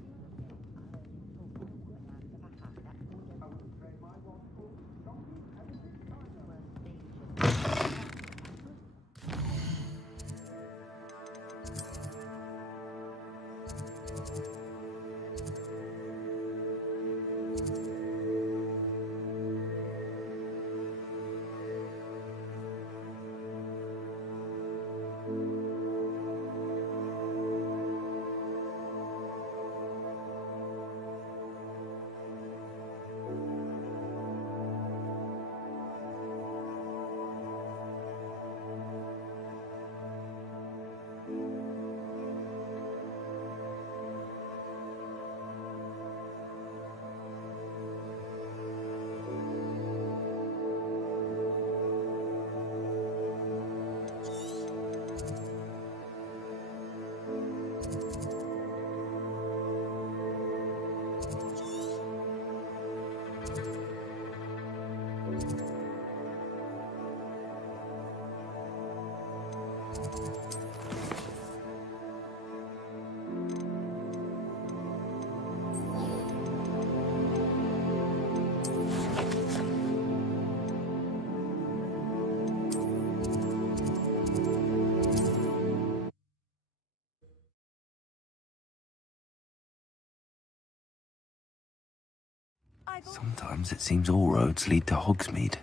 Sometimes it seems all roads lead to Hogsmeade.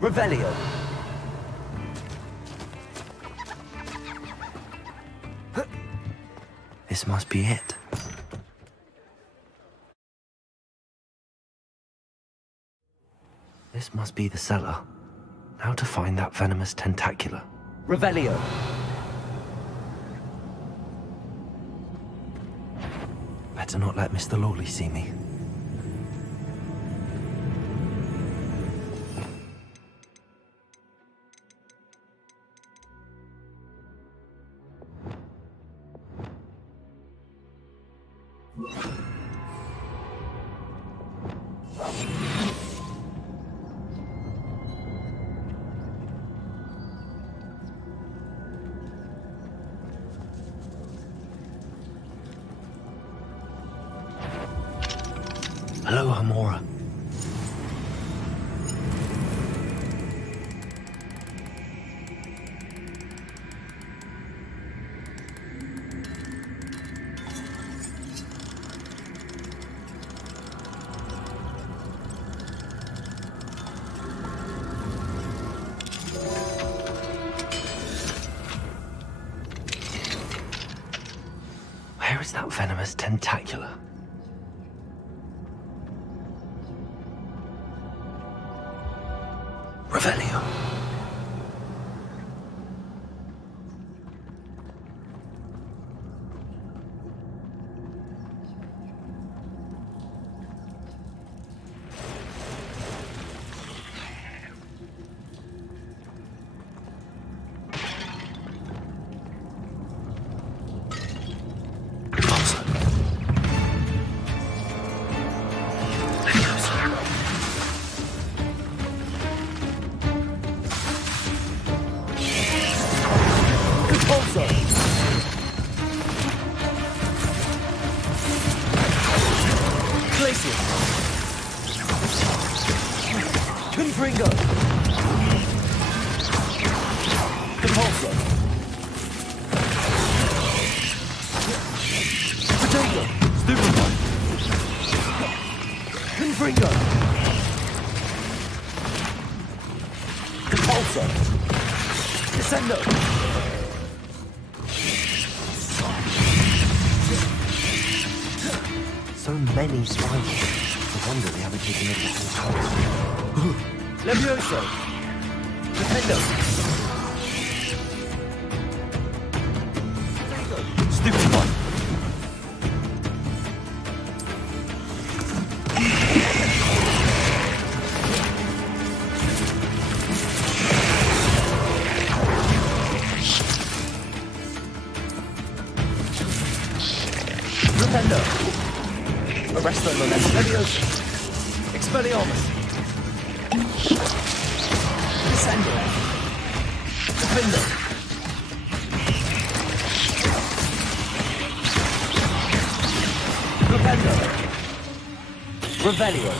Revelio. This must be it. This must be the cellar. Now to find that venomous tentacula. Revelio. Better not let Mr. Lawley see me. Hello, Hamora. Where is that venomous tentacula? Revelio. So many spiders. No wonder they haven't taken over the whole house. Levioso! Defendo! Stupid one! Arresto Levioso! Expelliarmus! Descendo! Defendo! Propendo! Revelio!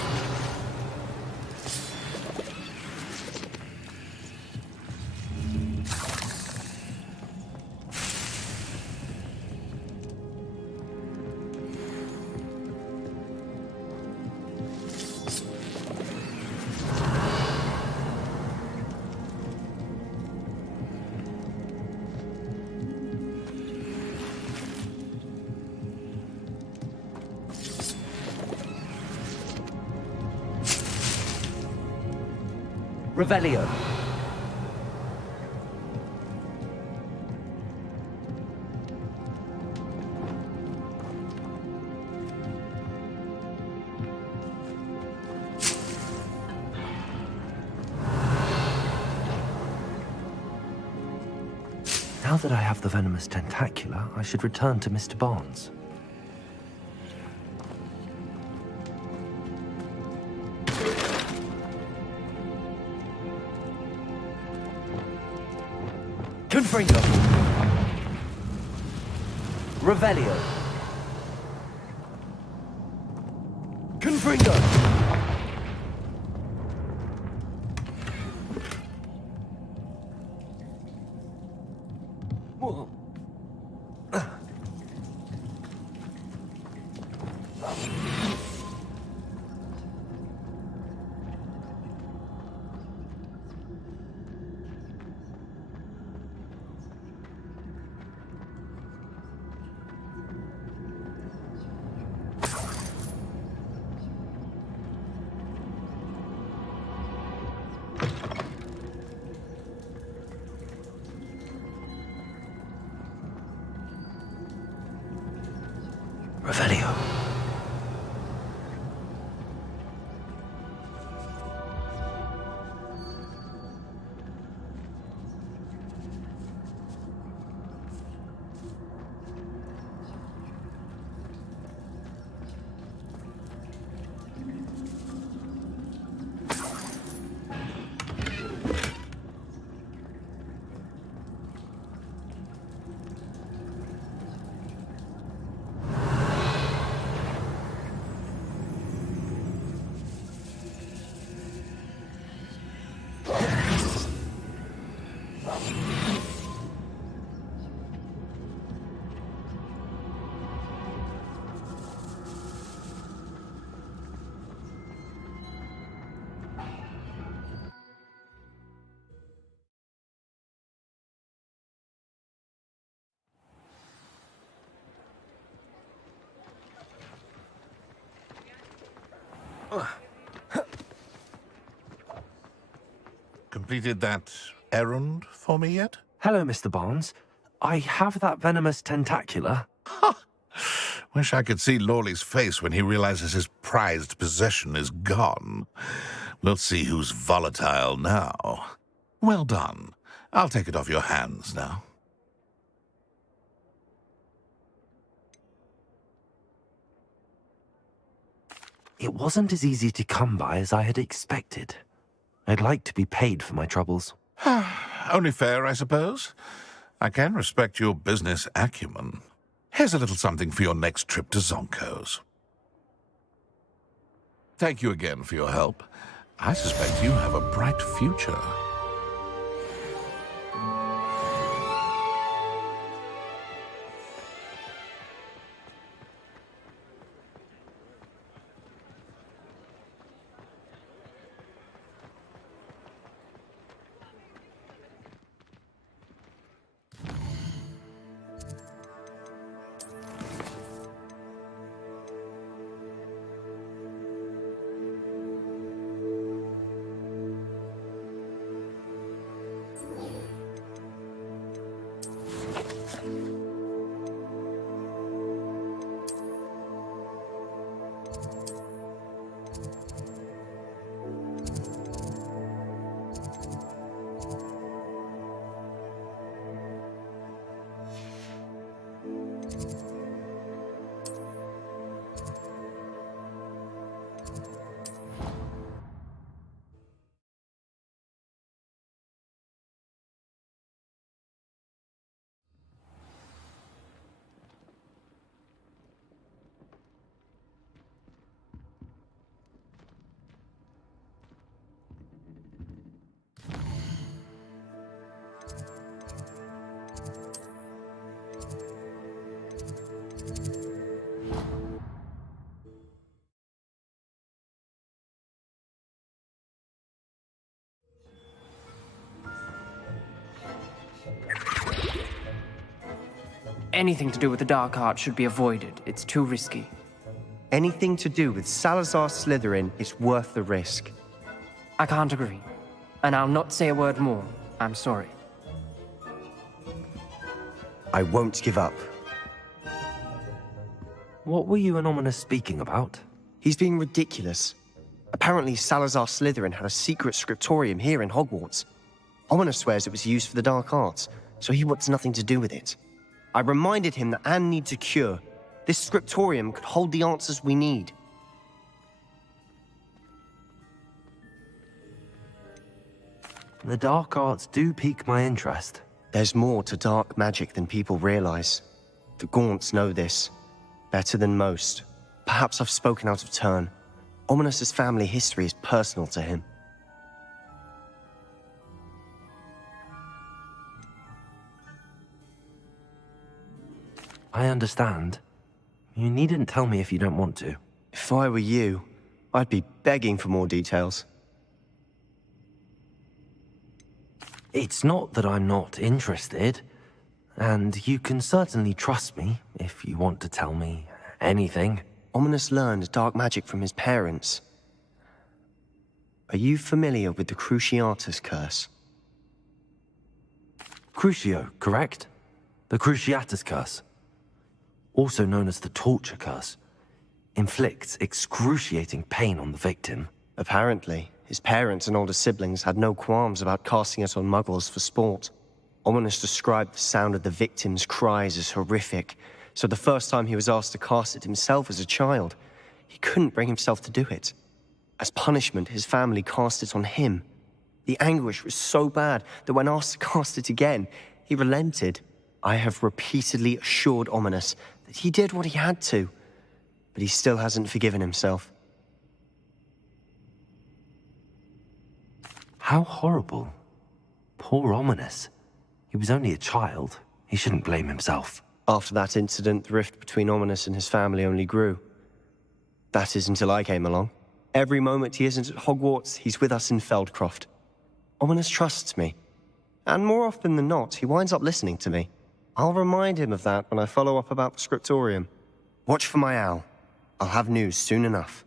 Revelio. Now that I have the venomous tentacula, I should return to Mr. Barnes. Confringo! Revelio! Confringo! Completed that errand for me yet? Hello, Mr. Barnes. I have that venomous tentacula. Wish I could see Lawley's face when he realizes his prized possession is gone. We'll see who's volatile now. Well done. I'll take it off your hands now. It wasn't as easy to come by as I had expected. I'd like to be paid for my troubles. Only fair, I suppose. I can respect your business acumen. Here's a little something for your next trip to Zonko's. Thank you again for your help. I suspect you have a bright future. Anything to do with the dark arts should be avoided. It's too risky. Anything to do with Salazar Slytherin is worth the risk. I can't agree. And I'll not say a word more. I'm sorry. I won't give up. What were you and Ominous speaking about? He's being ridiculous. Apparently, Salazar Slytherin had a secret scriptorium here in Hogwarts. Ominous swears it was used for the dark arts, so he wants nothing to do with it. I reminded him that Anne needs a cure. This scriptorium could hold the answers we need. The dark arts do pique my interest. There's more to dark magic than people realize. The Gaunts know this better than most. Perhaps I've spoken out of turn. Ominous's family history is personal to him. I understand. You needn't tell me if you don't want to. If I were you, I'd be begging for more details. It's not that I'm not interested, and you can certainly trust me if you want to tell me anything. Ominous learned dark magic from his parents. Are you familiar with the Cruciatus curse? Crucio, correct? The Cruciatus curse, also known as the torture curse, inflicts excruciating pain on the victim. Apparently, his parents and older siblings had no qualms about casting it on muggles for sport. Ominous described the sound of the victim's cries as horrific, so the first time he was asked to cast it himself as a child, he couldn't bring himself to do it. As punishment, his family cast it on him. The anguish was so bad that when asked to cast it again, he relented. I have repeatedly assured Ominous that he did what he had to, but he still hasn't forgiven himself. How horrible. Poor Ominous. He was only a child. He shouldn't blame himself. After that incident, the rift between Ominous and his family only grew. That is until I came along. Every moment he isn't at Hogwarts, he's with us in Feldcroft. Ominous trusts me. And more often than not, he winds up listening to me. I'll remind him of that when I follow up about the scriptorium. Watch for my owl. I'll have news soon enough.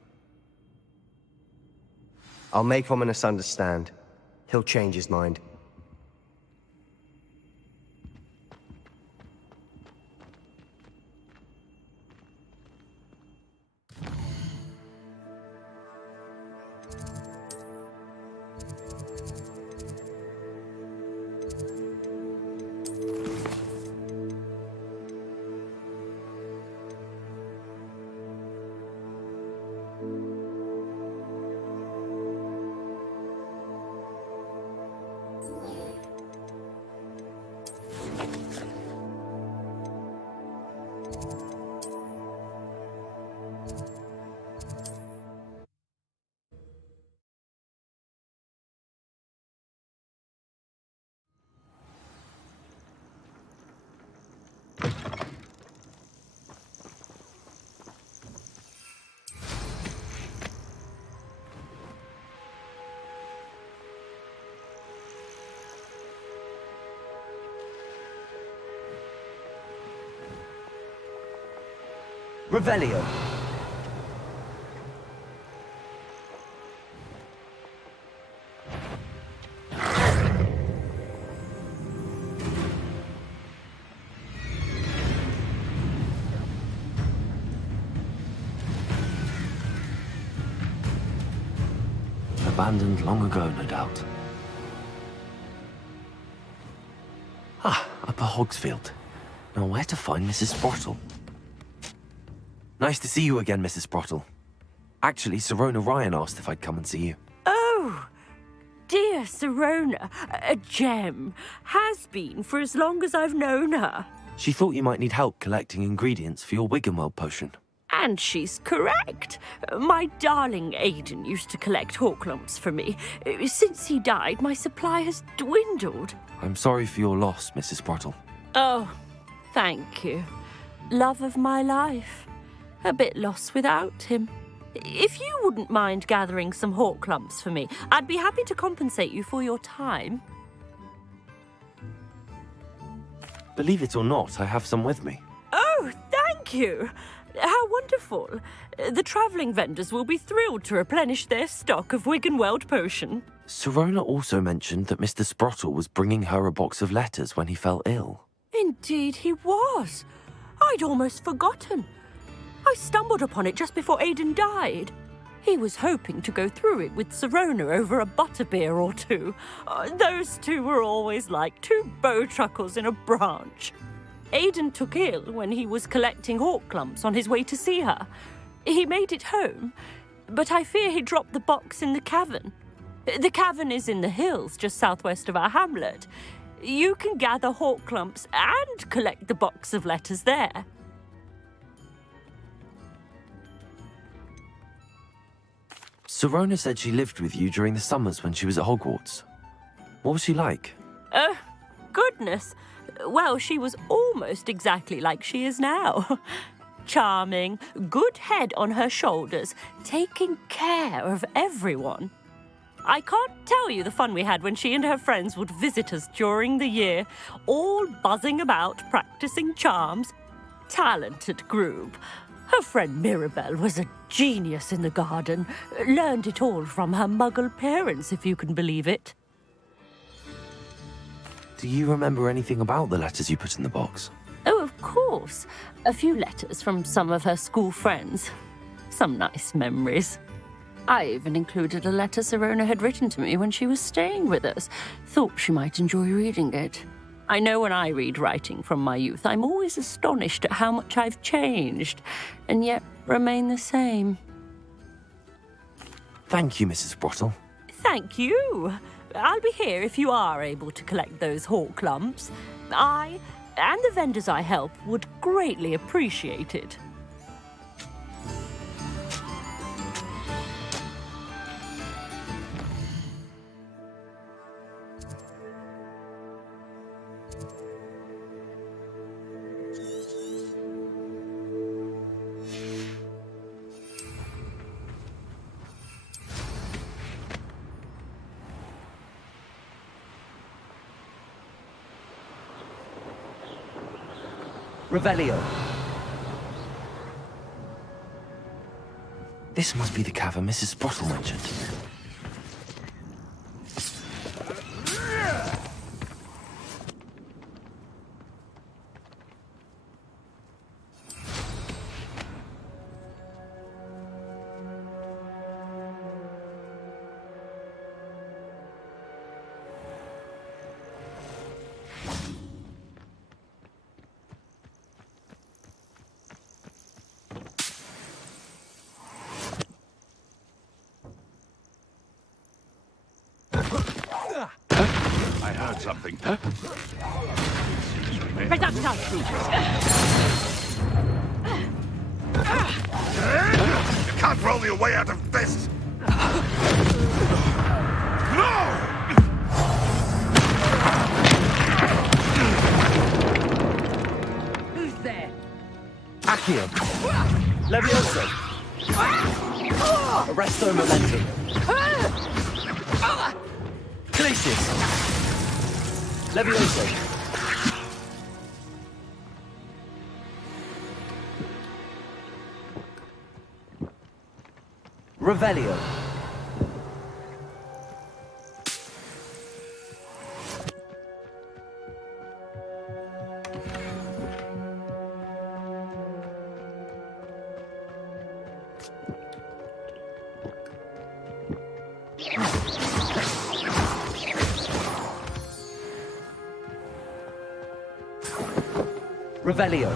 I'll make Ominous understand. He'll change his mind. Revelio. Abandoned long ago, no doubt. Ah, Upper Hogsfield. Now where to find Mrs. Sprottle? Nice to see you again, Mrs. Sprottle. Actually, Sirona Ryan asked if I'd come and see you. Oh, dear Sirona, a gem. Has been for as long as I've known her. She thought you might need help collecting ingredients for your Wiggenweld potion. And she's correct. My darling Aidan used to collect hawk lumps for me. Since he died, my supply has dwindled. I'm sorry for your loss, Mrs. Sprottle. Oh, thank you. Love of my life. A bit lost without him. If you wouldn't mind gathering some hawk lumps for me, I'd be happy to compensate you for your time. Believe it or not, I have some with me. Oh, thank you. How wonderful. The travelling vendors will be thrilled to replenish their stock of Wiggenweld potion. Sirona also mentioned that Mr. Sprottle was bringing her a box of letters when he fell ill. Indeed he was. I'd almost forgotten. I stumbled upon it just before Aidan died. He was hoping to go through it with Sirona over a butterbeer or two. Those two were always like two bowtruckles in a branch. Aidan took ill when he was collecting hawk lumps on his way to see her. He made it home, but I fear he dropped the box in the cavern. The cavern is in the hills just southwest of our hamlet. You can gather hawk lumps and collect the box of letters there. Sirona said she lived with you during the summers when she was at Hogwarts. What was she like? Oh, goodness. Well, she was almost exactly like she is now. Charming, good head on her shoulders, taking care of everyone. I can't tell you the fun we had when she and her friends would visit us during the year, all buzzing about, practicing charms. Talented group. Her friend Mirabelle was a genius in the garden. Learned it all from her muggle parents, if you can believe it. Do you remember anything about the letters you put in the box? Oh, of course. A few letters from some of her school friends. Some nice memories. I even included a letter Sirona had written to me when she was staying with us. Thought she might enjoy reading it. I know when I read writing from my youth, I'm always astonished at how much I've changed, and yet remain the same. Thank you, Mrs. Sprottle. Thank you. I'll be here if you are able to collect those hawk lumps. I, and the vendors I help, would greatly appreciate it. Revelio. This must be the cavern Mrs. Sprottle mentioned. I heard something. You can't roll your way out of this! No! Who's there? Accio. Levioso. Arresto momentum. Glacius. Levioso. Revelio. Revelio.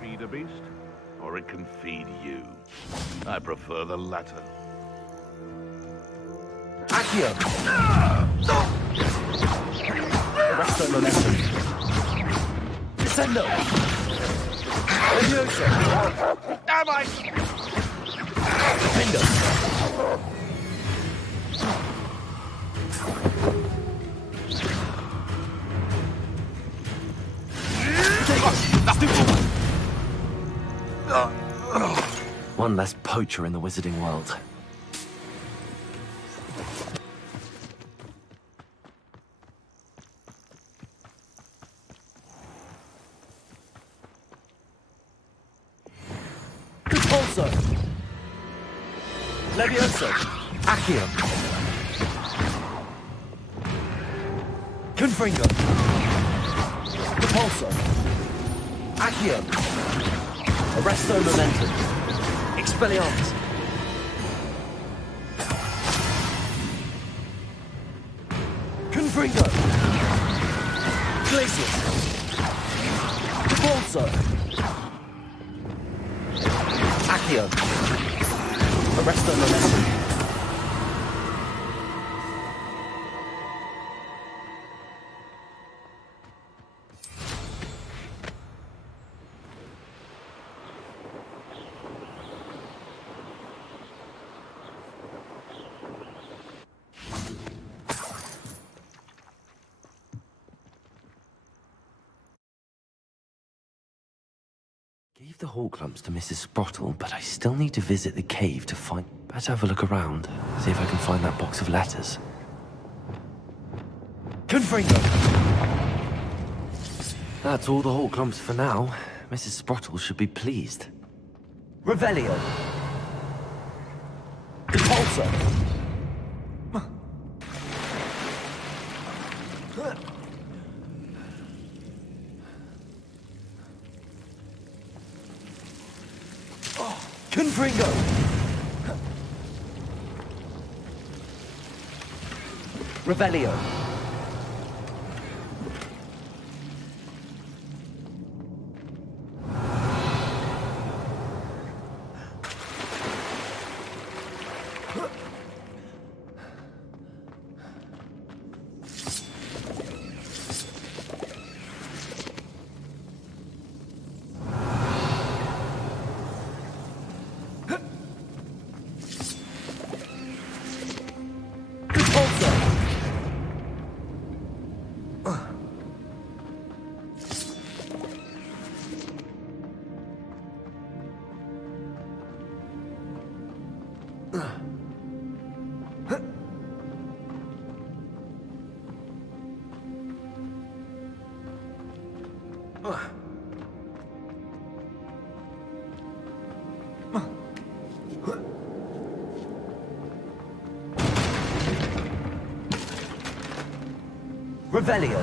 Feed a beast, or it can feed you. I prefer the latter. Accio. Arresto momentum. Descendo. Levioso. Am I? Defendo. One less poacher in the wizarding world. Repulso. Levioso. Accio. Confringo. Repulso. Accio. Arresto momentum. Expelliarmus. Confringo. Glacius. Repulso. Accio. Arresto momentum. Gave the hawk lumps to Mrs. Sprottle, but I still need to visit the cave to find... Better have a look around, see if I can find that box of letters. Confringo! That's all the hawk lumps for now. Mrs. Sprottle should be pleased. Revelio! Repulso! Confringo! Revelio! Revelio.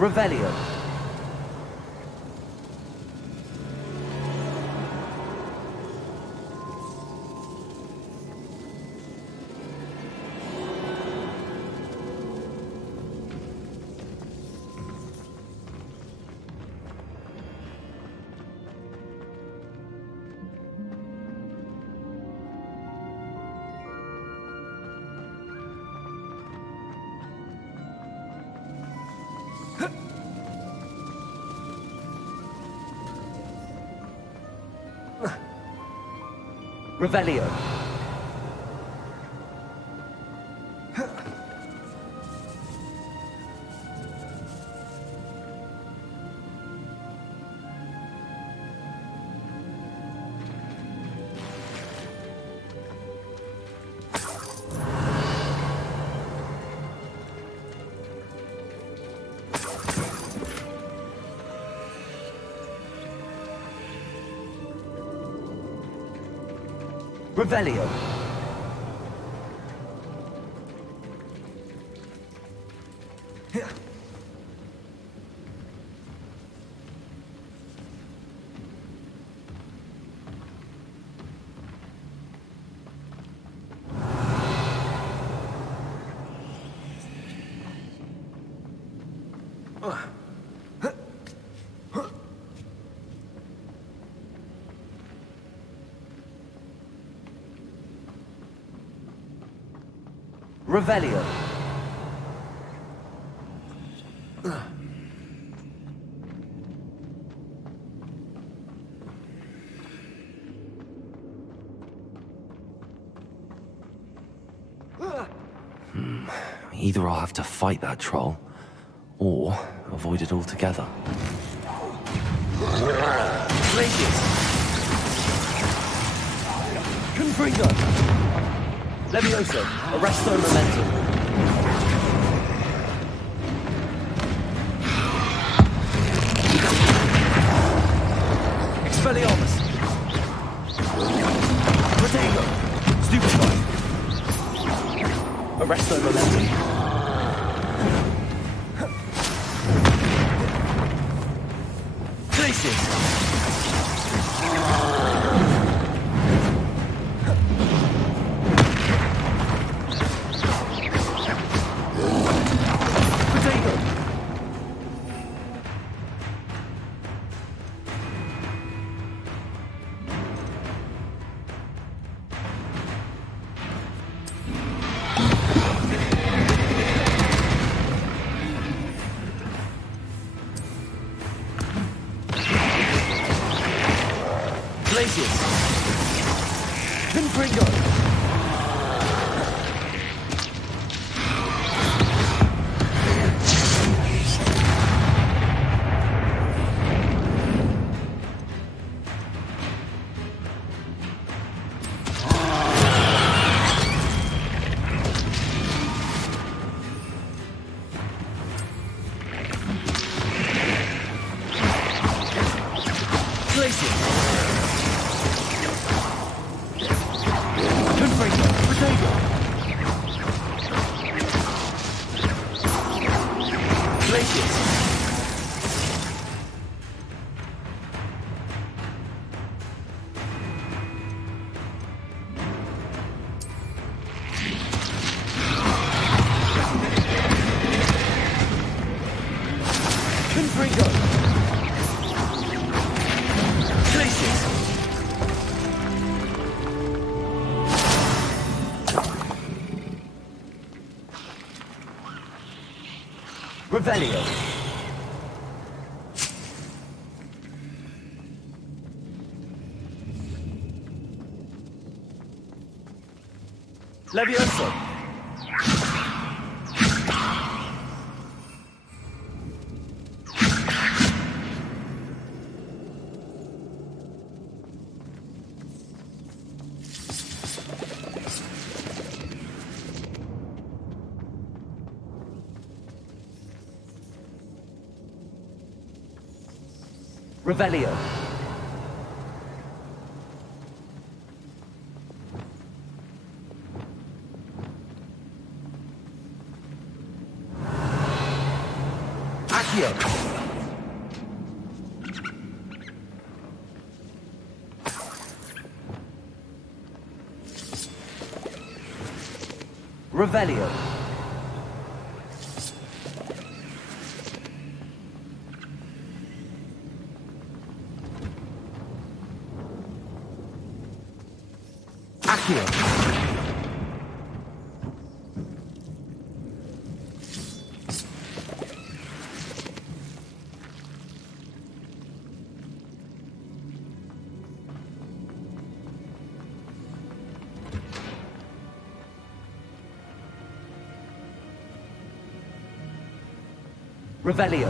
Revelio. Revelio. Revelio. Revelio. Either I'll have to fight that troll, or avoid it altogether. Radius. Confringo. Levioso. Arresto momentum. Expelliarmus. Protego. Stupefy. Arresto momentum. Glacius. Glacius. Confringo. Revelio. Levioso. Revelio. Accio. Revelio. Accio. Revelio.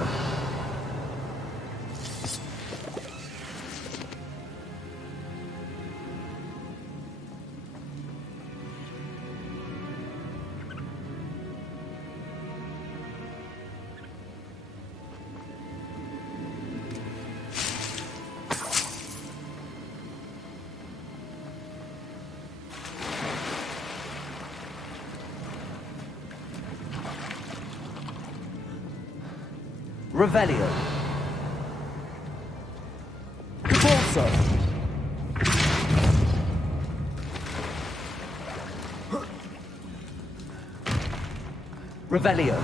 Revelio. Repulso. Revelio.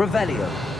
Revelio.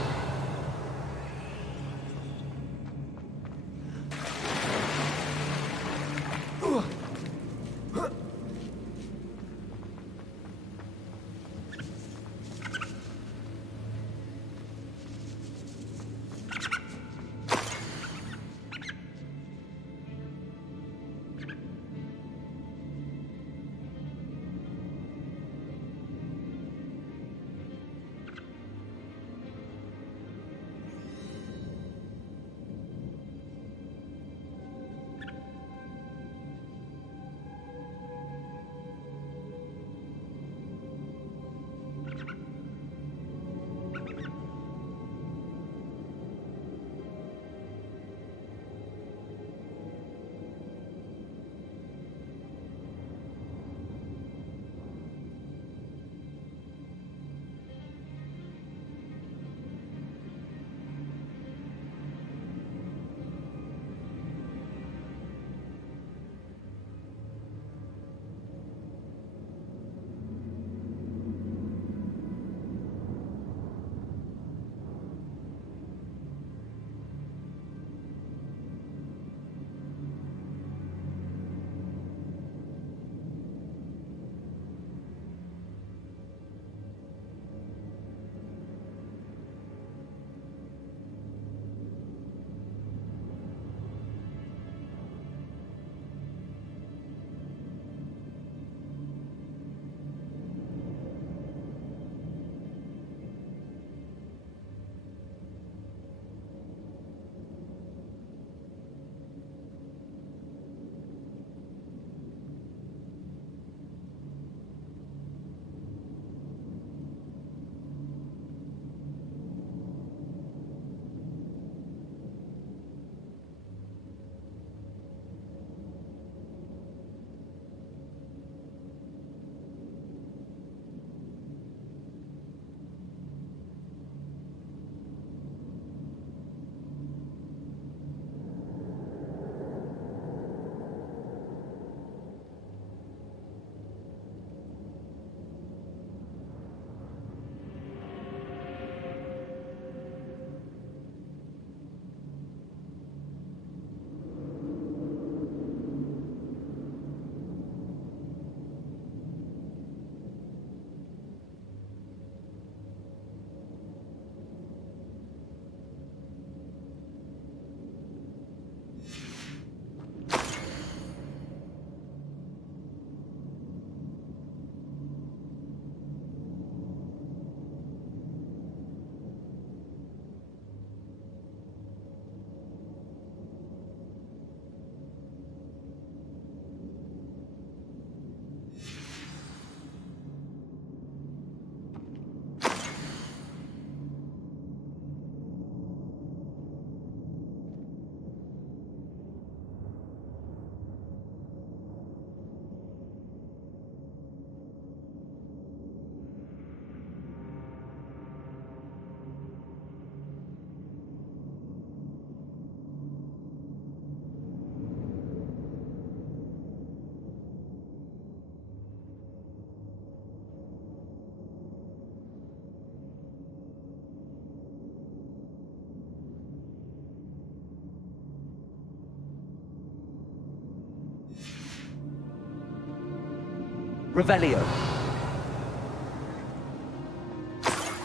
Revelio.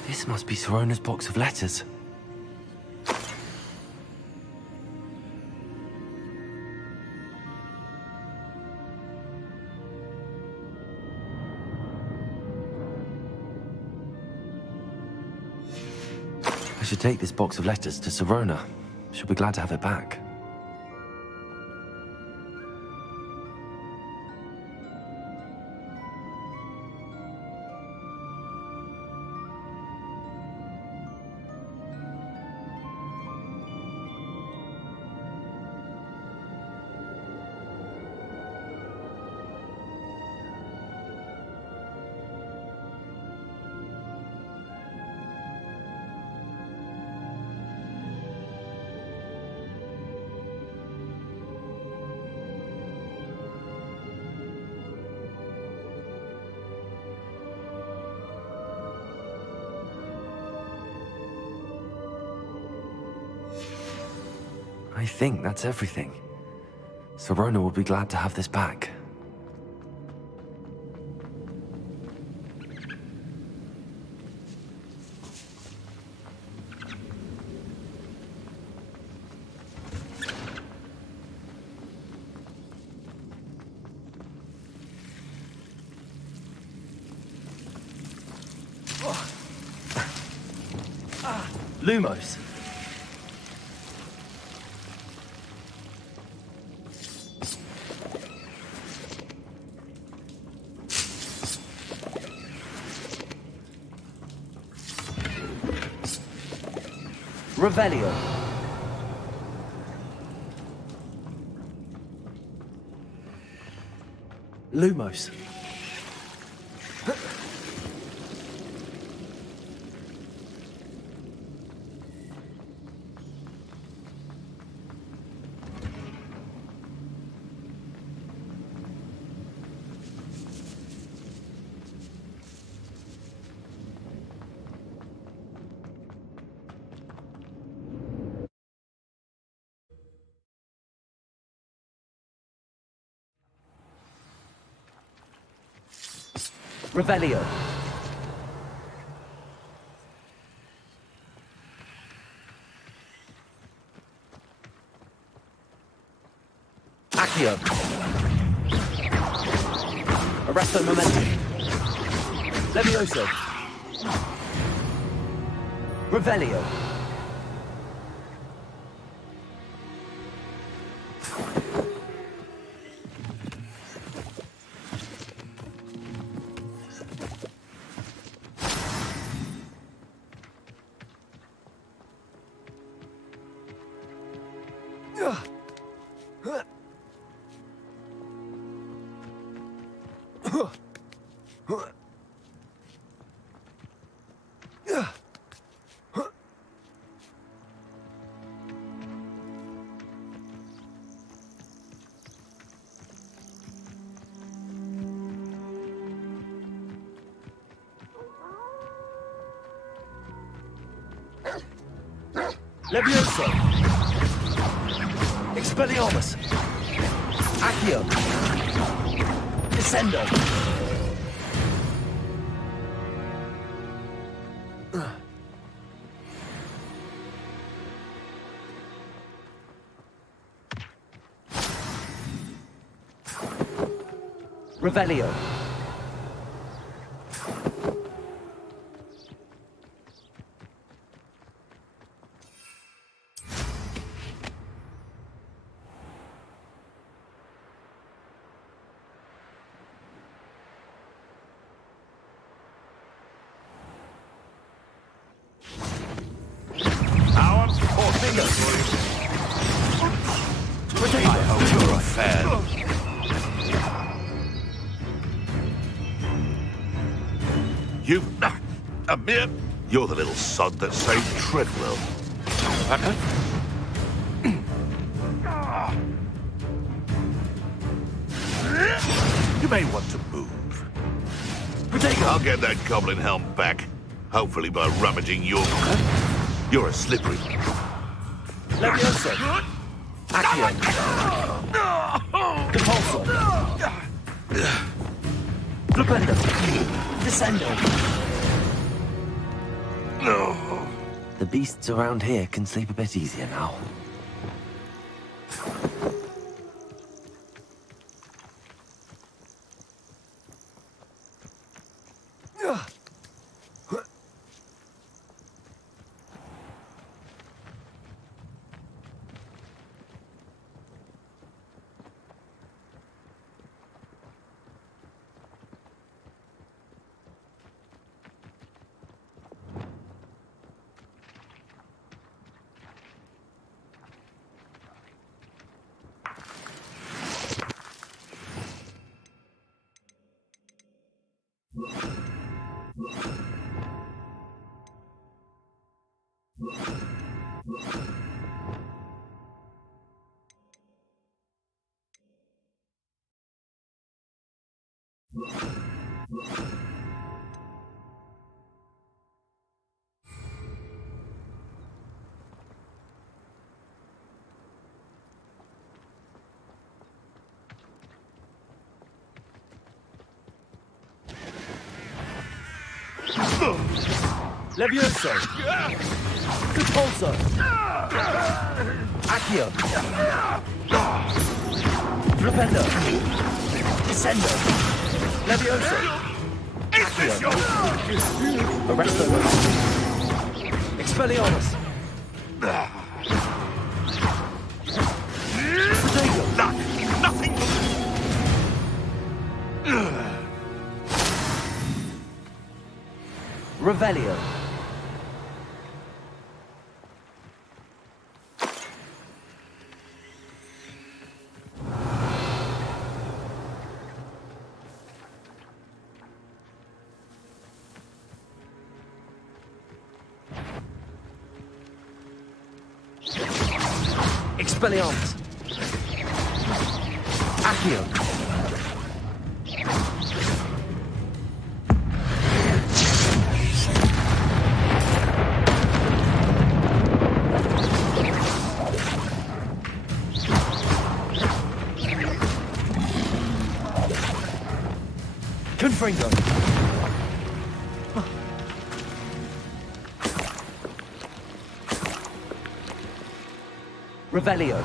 This must be Sirona's box of letters. I should take this box of letters to Sirona. She'll be glad to have it back. I think that's everything. Sirona will be glad to have this back. Lumos. Revelio. Lumos. Revelio. Accio. Arresto momentum. Levioso. Revelio. Levioso. Expelliarmus. Accio. Descendo. Revelio. I hope you're a fan. You... Amir, you're the little sod that saved Treadwell. You may want to move. I'll get that goblin helm back. Hopefully by rummaging your... You're a slippery. Levioso. Accio. Depulso. Flipendo! Descendo! The beasts around here can sleep a bit easier now. Levioso! Repulso! Accio! Flipendo! Descendo! Levioso! Accio! Arresto! Expelliarmus! Potato! Nothing! Revelio! Expelliarmus! Accio! Confringo! Revelio!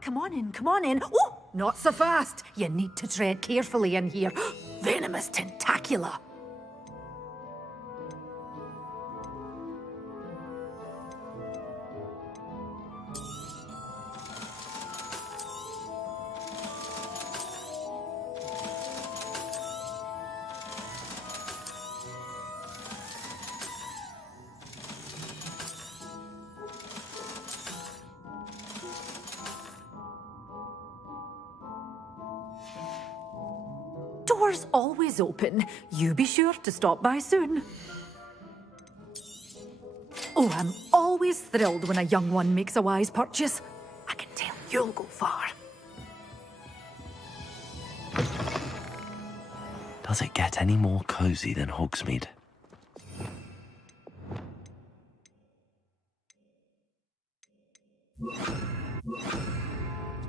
Come on in, come on in. Oh, not so fast. You need to tread carefully in here. Venomous tentacula. Doors always open. You be sure to stop by soon. Oh, I'm always thrilled when a young one makes a wise purchase. I can tell you'll go far. Does it get any more cozy than Hogsmeade?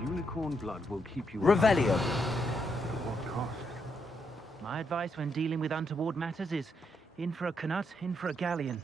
Unicorn blood will keep you... Revelio. At what cost? My advice when dealing with untoward matters is in for a Canut, in for a galleon.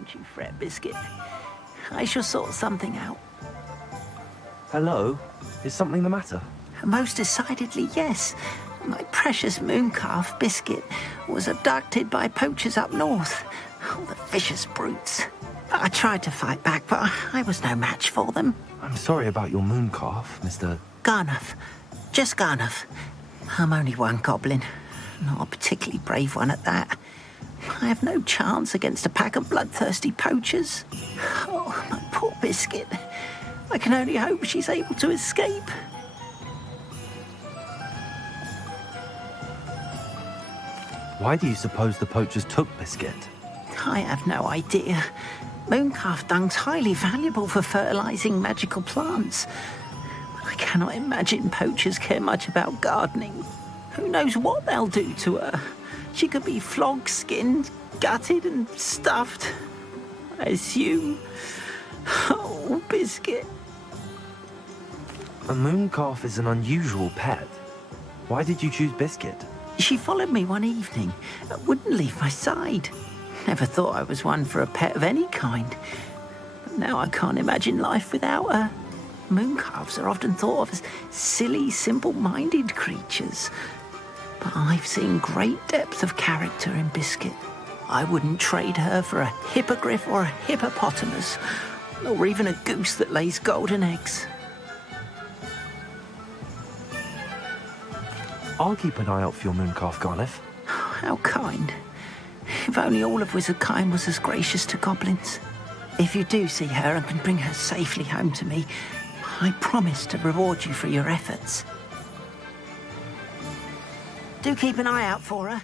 Don't you fret, Biscuit. I shall sort something out. Hello? Is something the matter? Most decidedly, yes. My precious mooncalf, Biscuit, was abducted by poachers up north. Oh, the vicious brutes. I tried to fight back, but I was no match for them. I'm sorry about your mooncalf, Mr. Garnuff. Just Garnuff. I'm only one goblin. Not a particularly brave one at that. I have no chance against a pack of bloodthirsty poachers. Oh, my poor Biscuit. I can only hope she's able to escape. Why do you suppose the poachers took Biscuit? I have no idea. Mooncalf dung's highly valuable for fertilizing magical plants. I cannot imagine poachers care much about gardening. Who knows what they'll do to her? She could be flogged, skinned, gutted and stuffed. I assume. Oh, Biscuit. A mooncalf is an unusual pet. Why did you choose Biscuit? She followed me one evening, wouldn't leave my side. Never thought I was one for a pet of any kind. But Now I can't imagine life without her. Mooncalves are often thought of as silly, simple-minded creatures. But I've seen great depth of character in Biscuit. I wouldn't trade her for a hippogriff or a hippopotamus, or even a goose that lays golden eggs. I'll keep an eye out for your mooncalf, Garliff. How kind. If only all of Wizardkind was as gracious to goblins. If you do see her and can bring her safely home to me, I promise to reward you for your efforts. Do keep an eye out for her.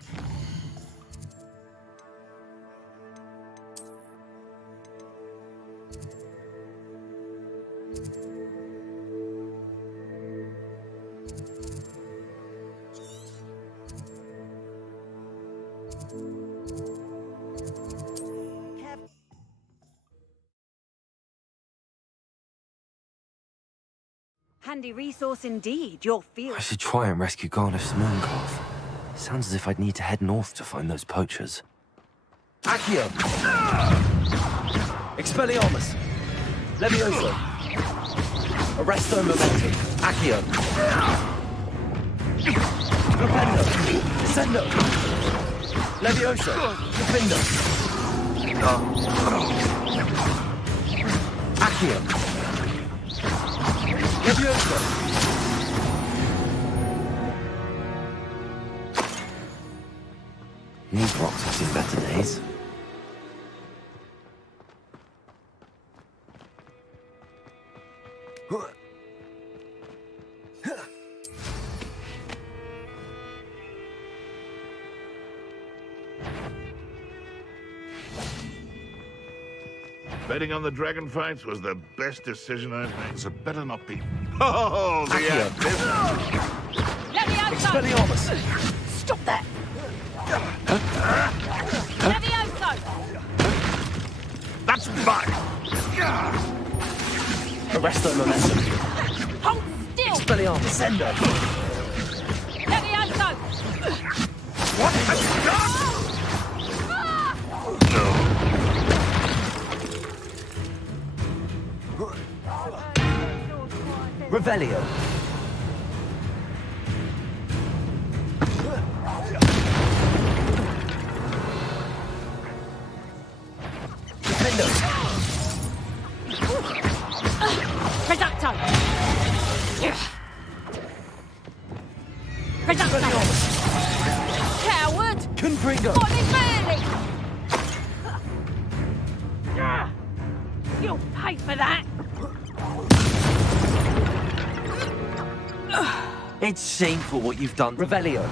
Handy resource indeed, your field. I should try and rescue Garliff's mooncalf. Sounds as if I'd need to head north to find those poachers. Accio! Expelliarmus! Levioso! Arresto Momentum! Accio! Flipendo! Descendo! Levioso! Flipendo! Accio! Levioso! These rocks have seen better days. Betting on the dragon fights was the best decision I've made. So better not be. Oh, the Accio. Expelliarmus! Stop that! Levioso! That's mine! Arresto Momentum! Hold still! Expelliarmus! Descendo! Levioso! What have you done? Revelio! Defendo! Reducto! Reducto! Coward! Confringo! Body burning! You'll pay for that! It's shameful what you've done. Revelio!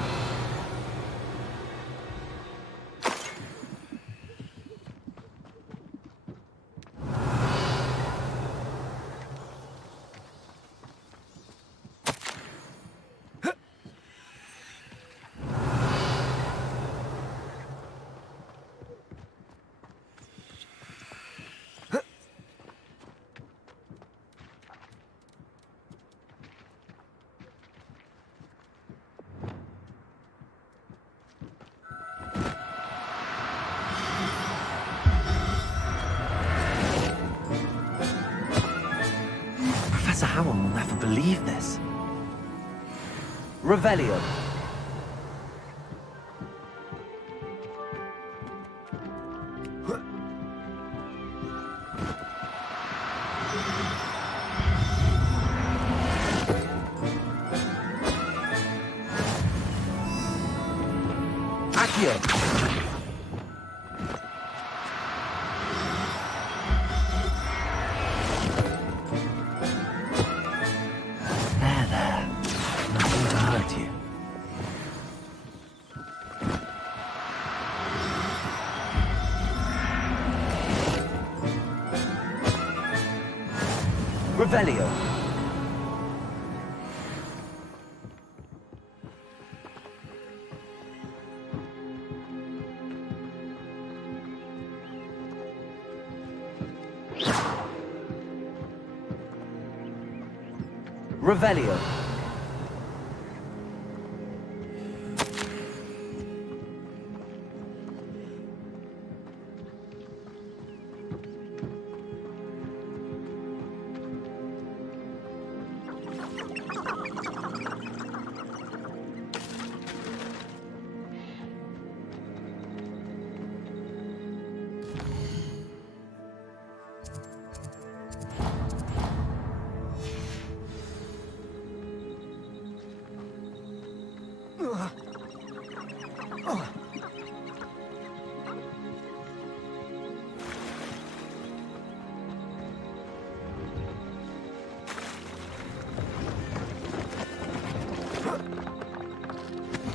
Professor Howell will never believe this. Revelio. Accio. There. Nothing to hurt you. Revelio. Revelio.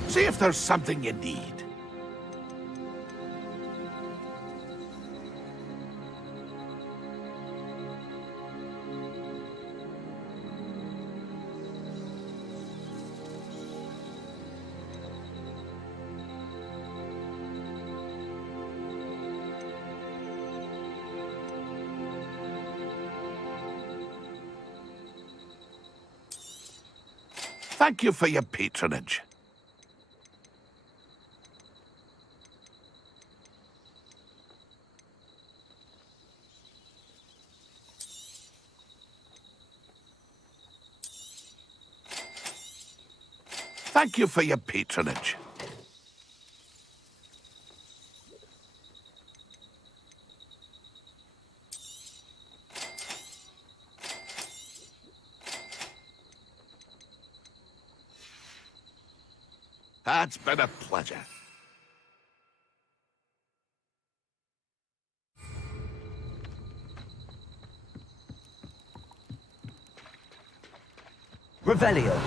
See if there's something you need. Thank you for your patronage. Thank you for your patronage. It's been a pleasure. Revelio.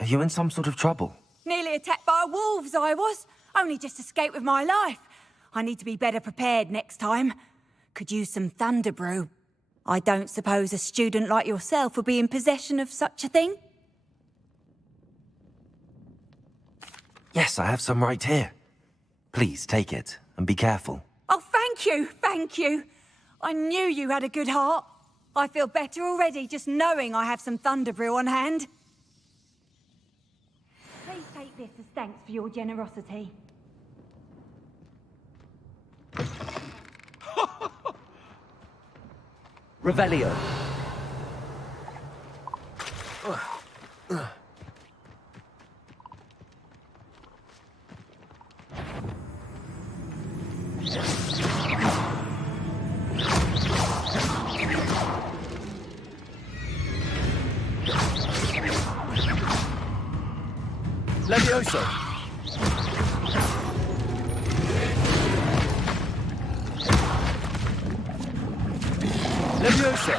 Are you in some sort of trouble? Nearly attacked by wolves, I was. Only just escaped with my life. I need to be better prepared next time. Could use some thunder brew. I don't suppose a student like yourself would be in possession of such a thing? Yes, I have some right here. Please take it and be careful. Oh, thank you, thank you. I knew you had a good heart. I feel better already just knowing I have some thunder brew on hand. Please take this as thanks for your generosity. Revelio. Levioso. Levioso.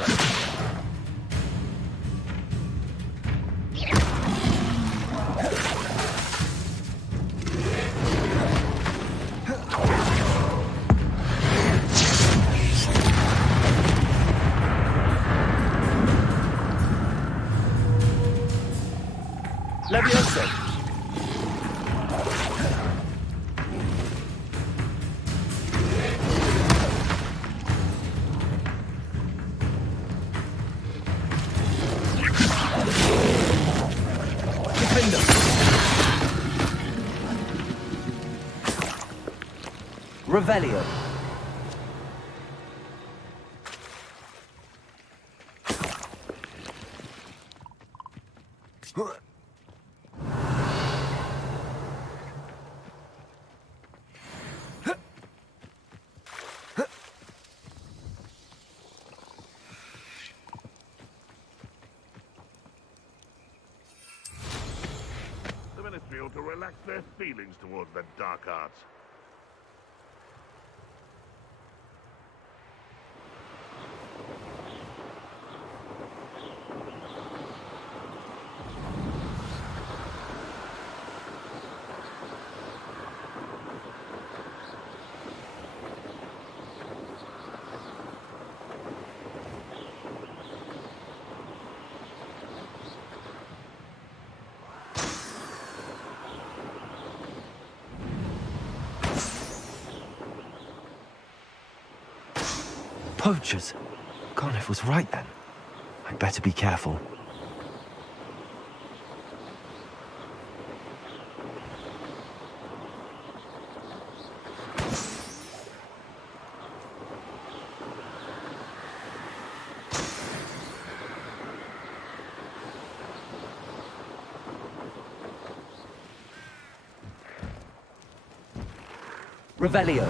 Levioso. Revelio. The Ministry ought to relax their feelings towards the dark arts. Poachers. Conniff was right then. I'd better be careful. Revelio.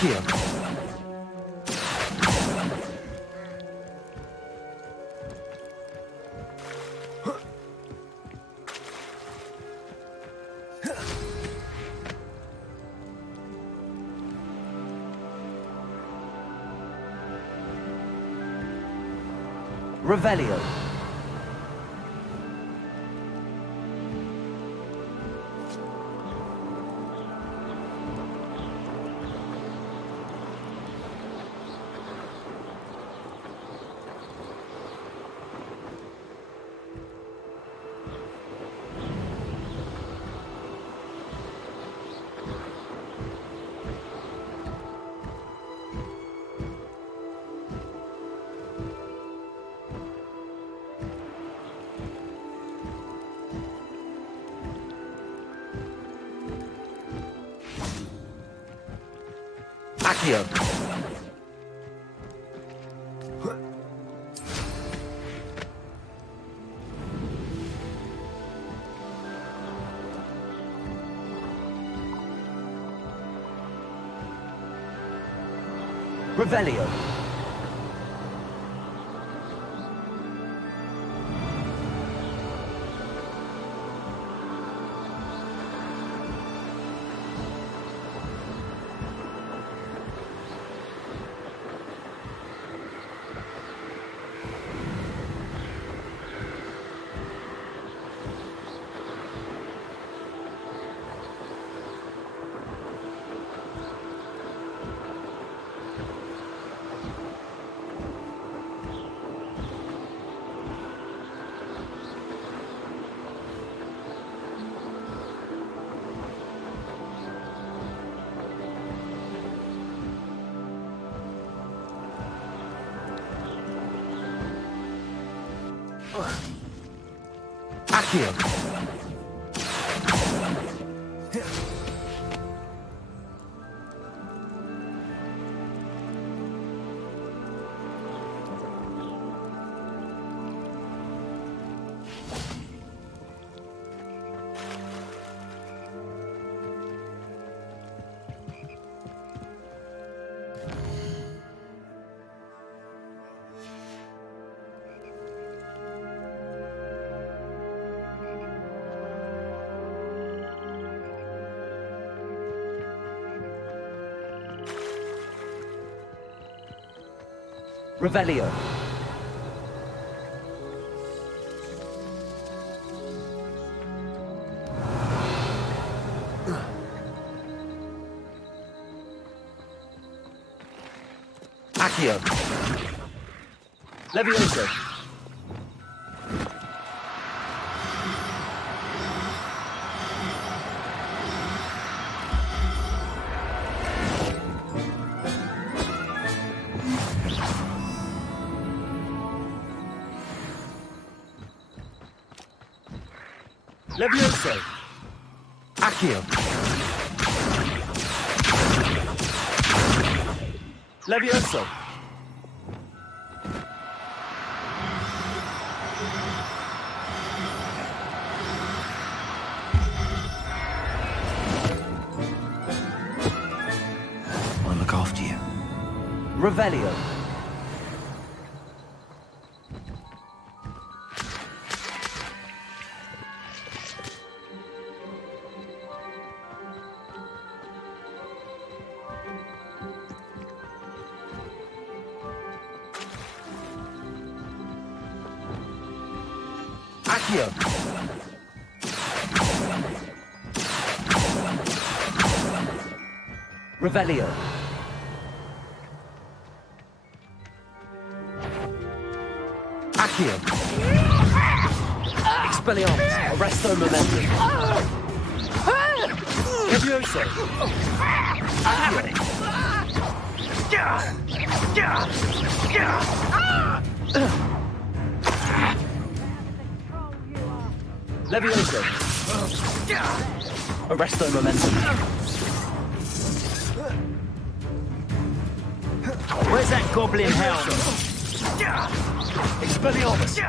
Accio. Revelio. Accio. Revelio. Accio. Revelio. Accio. Levioso. Levioso. Accio. Levioso. I'll look after you. Revelio. Accio. Revelio. Accio. Expelliarmus. Arresto momentum. Levioso. Levioso. Arresto momentum. Where's that goblin helm? Expelliarmus.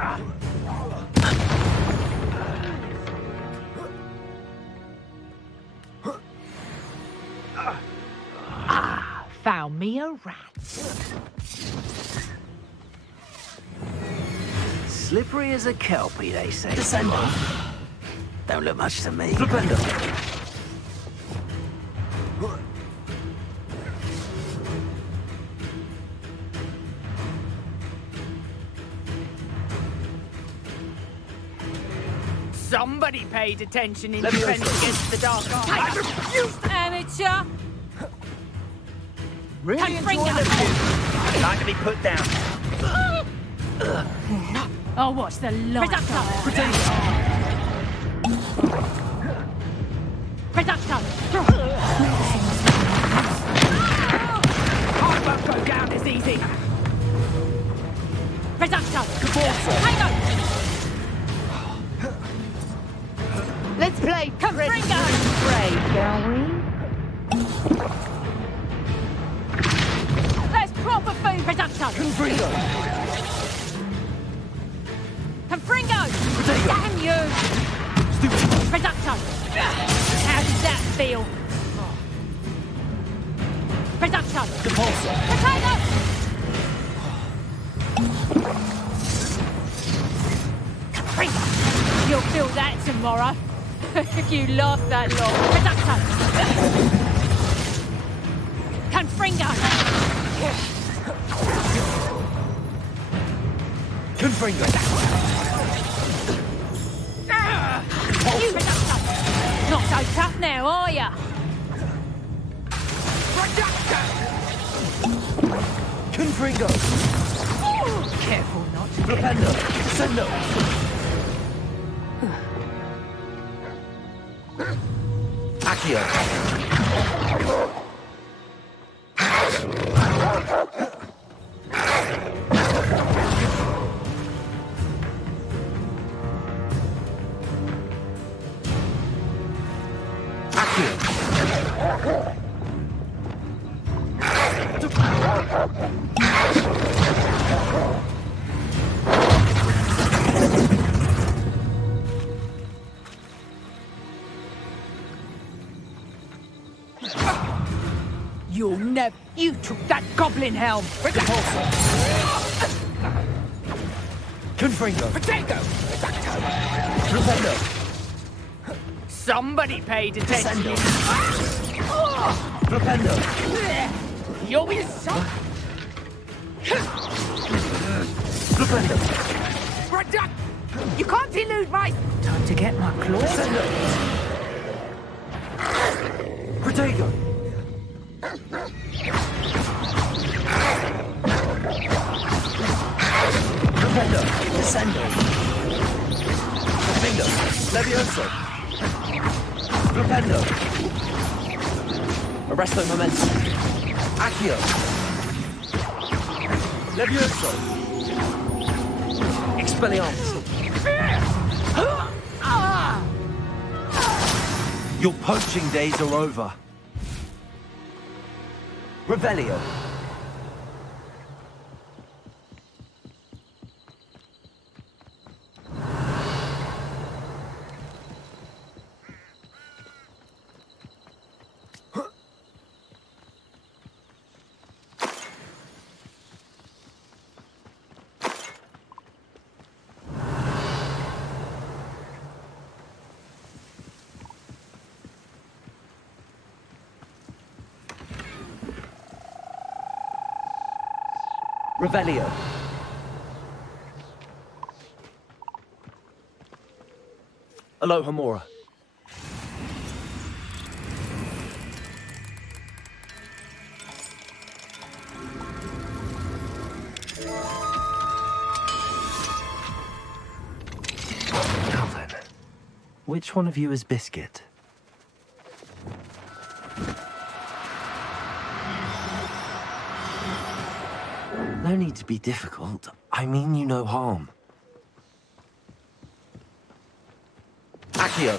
found me a rat. Slippery as a kelpie, they say. Descendo. Don't look much to me. Flipendo. Somebody paid attention in Let me defense also- against the dark arts. I refuse, amateur! Really enjoy the view. I'd like to be put down. I'll watch the light. Reduction! I won't go down as easy. Reduction! Hang on! Let's play Confringo! Pray, shall we? Let's proper food production! Confringo. Confringo! Damn you! Stupid. Production! How does that feel? Production! Depulso. Potato! Confringo! You'll feel that tomorrow. If you last that long. Production! Confringo! Confringo. You production! Not so tough now, are ya? Confringo. Careful not to Flipendo. Descendo. Accio. You'll never... You took that goblin helm! Confringo. Potato! Flipendo. Somebody paid attention. Descendo. Flipendo. You'll be so... Flipendo. You can't elude my... Time to get my claws. Descendo. Protego. Flipendo. Descendo. Bingo. Levioso. Flipendo. Arresto momentum. Accio. Levioso. Expelliarmus. Your poaching days are over. Revelio. Revelio. Aloha Mora. Now then, which one of you is Biscuit? No need to be difficult. I mean you no harm. Accio.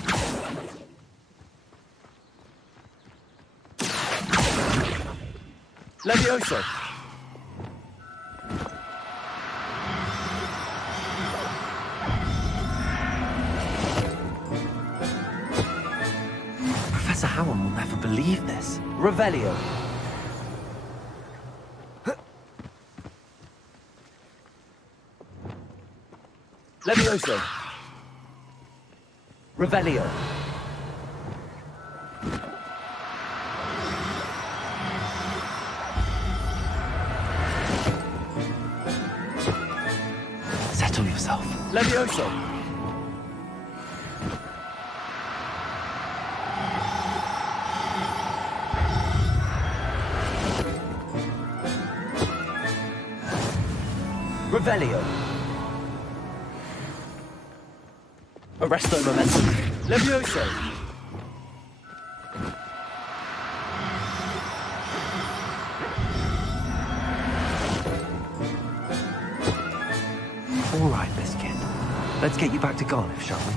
Levioso. Professor Howard will never believe this. Revelio. Levioso! Revelio! Settle yourself. Levioso! Revelio! Arresto momentum. Levioso! All right, Biscuit. Let's get you back to Garliff, shall we?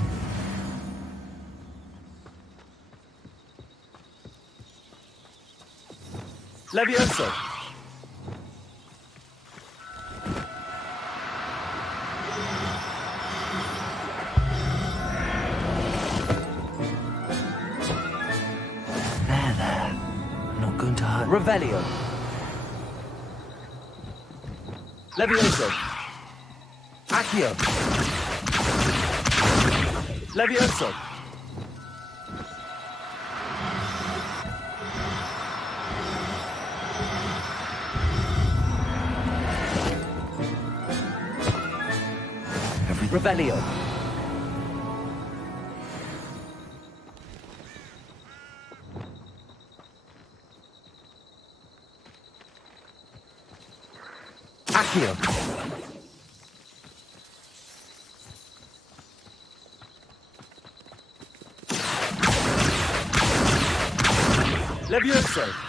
Levioso! There. I'm not going to hurt. Revelio! Levioso! Accio! Levioso! Revelio! Accio! Levioso!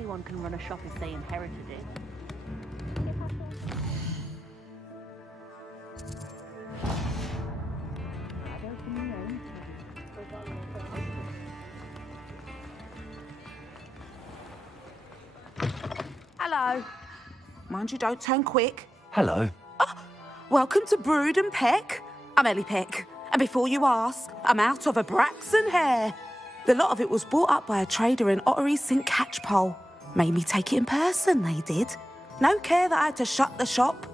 Anyone can run a shop if they inherited it. Hello. Mind you don't turn quick. Hello. Welcome to Brood and Peck. I'm Ellie Peck. And before you ask, I'm out of a Braxton hair. The lot of it was bought up by a trader in Ottery St Catchpole. Made me take it in person, they did. No care that I had to shut the shop.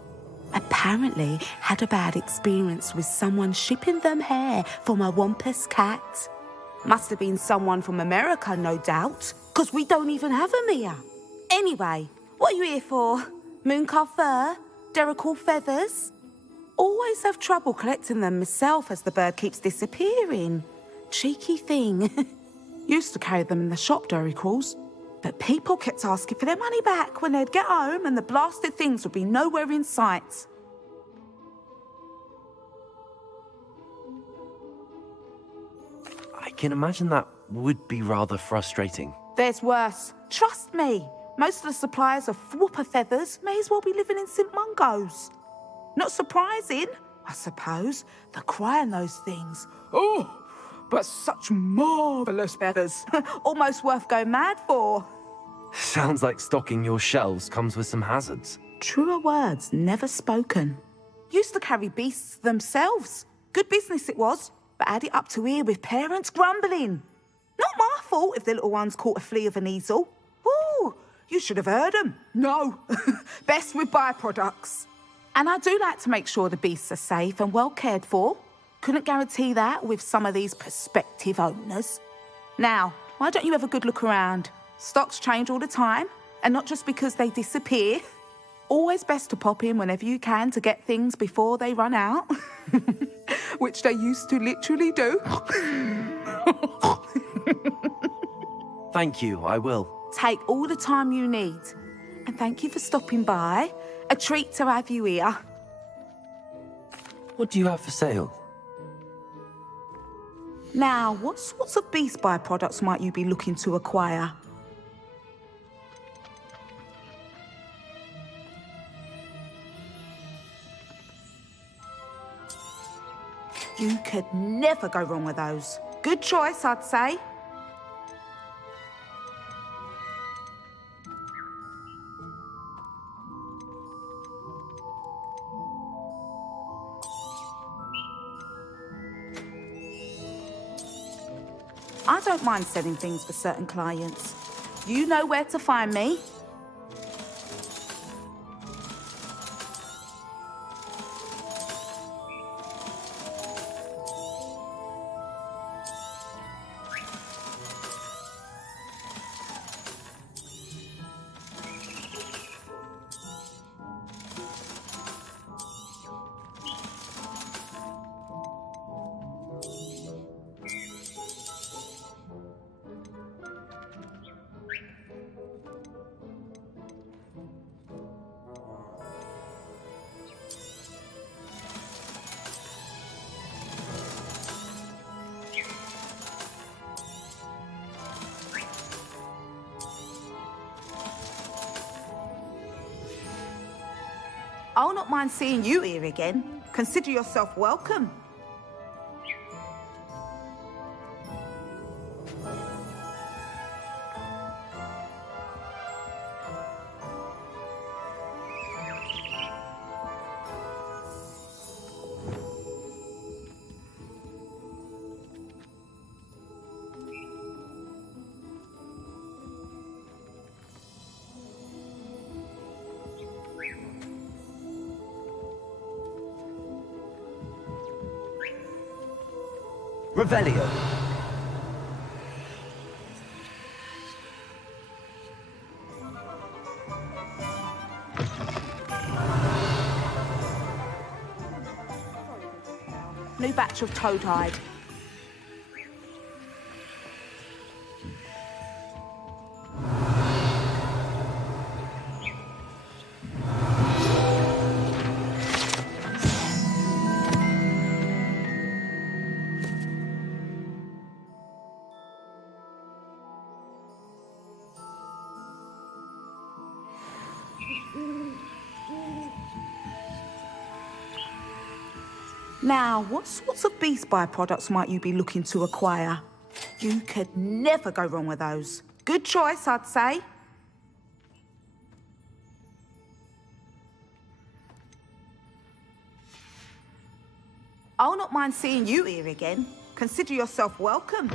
Apparently had a bad experience with someone shipping them hair for my Wampus cat. Must have been someone from America, no doubt, because we don't even have them here. Anyway, what are you here for? Mooncalf fur? Derrickle feathers? Always have trouble collecting them myself as the bird keeps disappearing. Cheeky thing. Used to carry them in the shop, Derricles. But people kept asking for their money back when they'd get home and the blasted things would be nowhere in sight. I can imagine that would be rather frustrating. There's worse. Trust me. Most of the suppliers of whooper feathers may as well be living in St Mungo's. Not surprising, I suppose. The cry on those things. Oh, but such marvellous feathers. Almost worth going mad for. Sounds like stocking your shelves comes with some hazards. Truer words never spoken. Used to carry beasts themselves. Good business it was, but had it up to here with parents grumbling. Not my fault if the little ones caught a flea of an easel. Ooh, you should have heard them. No, best with byproducts. And I do like to make sure the beasts are safe and well cared for. Couldn't guarantee that with some of these prospective owners. Now, why don't you have a good look around? Stocks change all the time, and not just because they disappear. Always best to pop in whenever you can to get things before they run out. Which they used to literally do. Thank you, I will. Take all the time you need. And thank you for stopping by. A treat to have you here. What do you have for sale? Now, what sorts of beast byproducts might you be looking to acquire? You could never go wrong with those. Good choice, I'd say. I don't mind selling things for certain clients. You know where to find me. I'll not mind seeing you here again. Consider yourself welcome. Revelio. New batch of toad-hide. Now, what sorts of beast byproducts might you be looking to acquire? You could never go wrong with those. Good choice, I'd say. I'll not mind seeing you here again. Consider yourself welcome.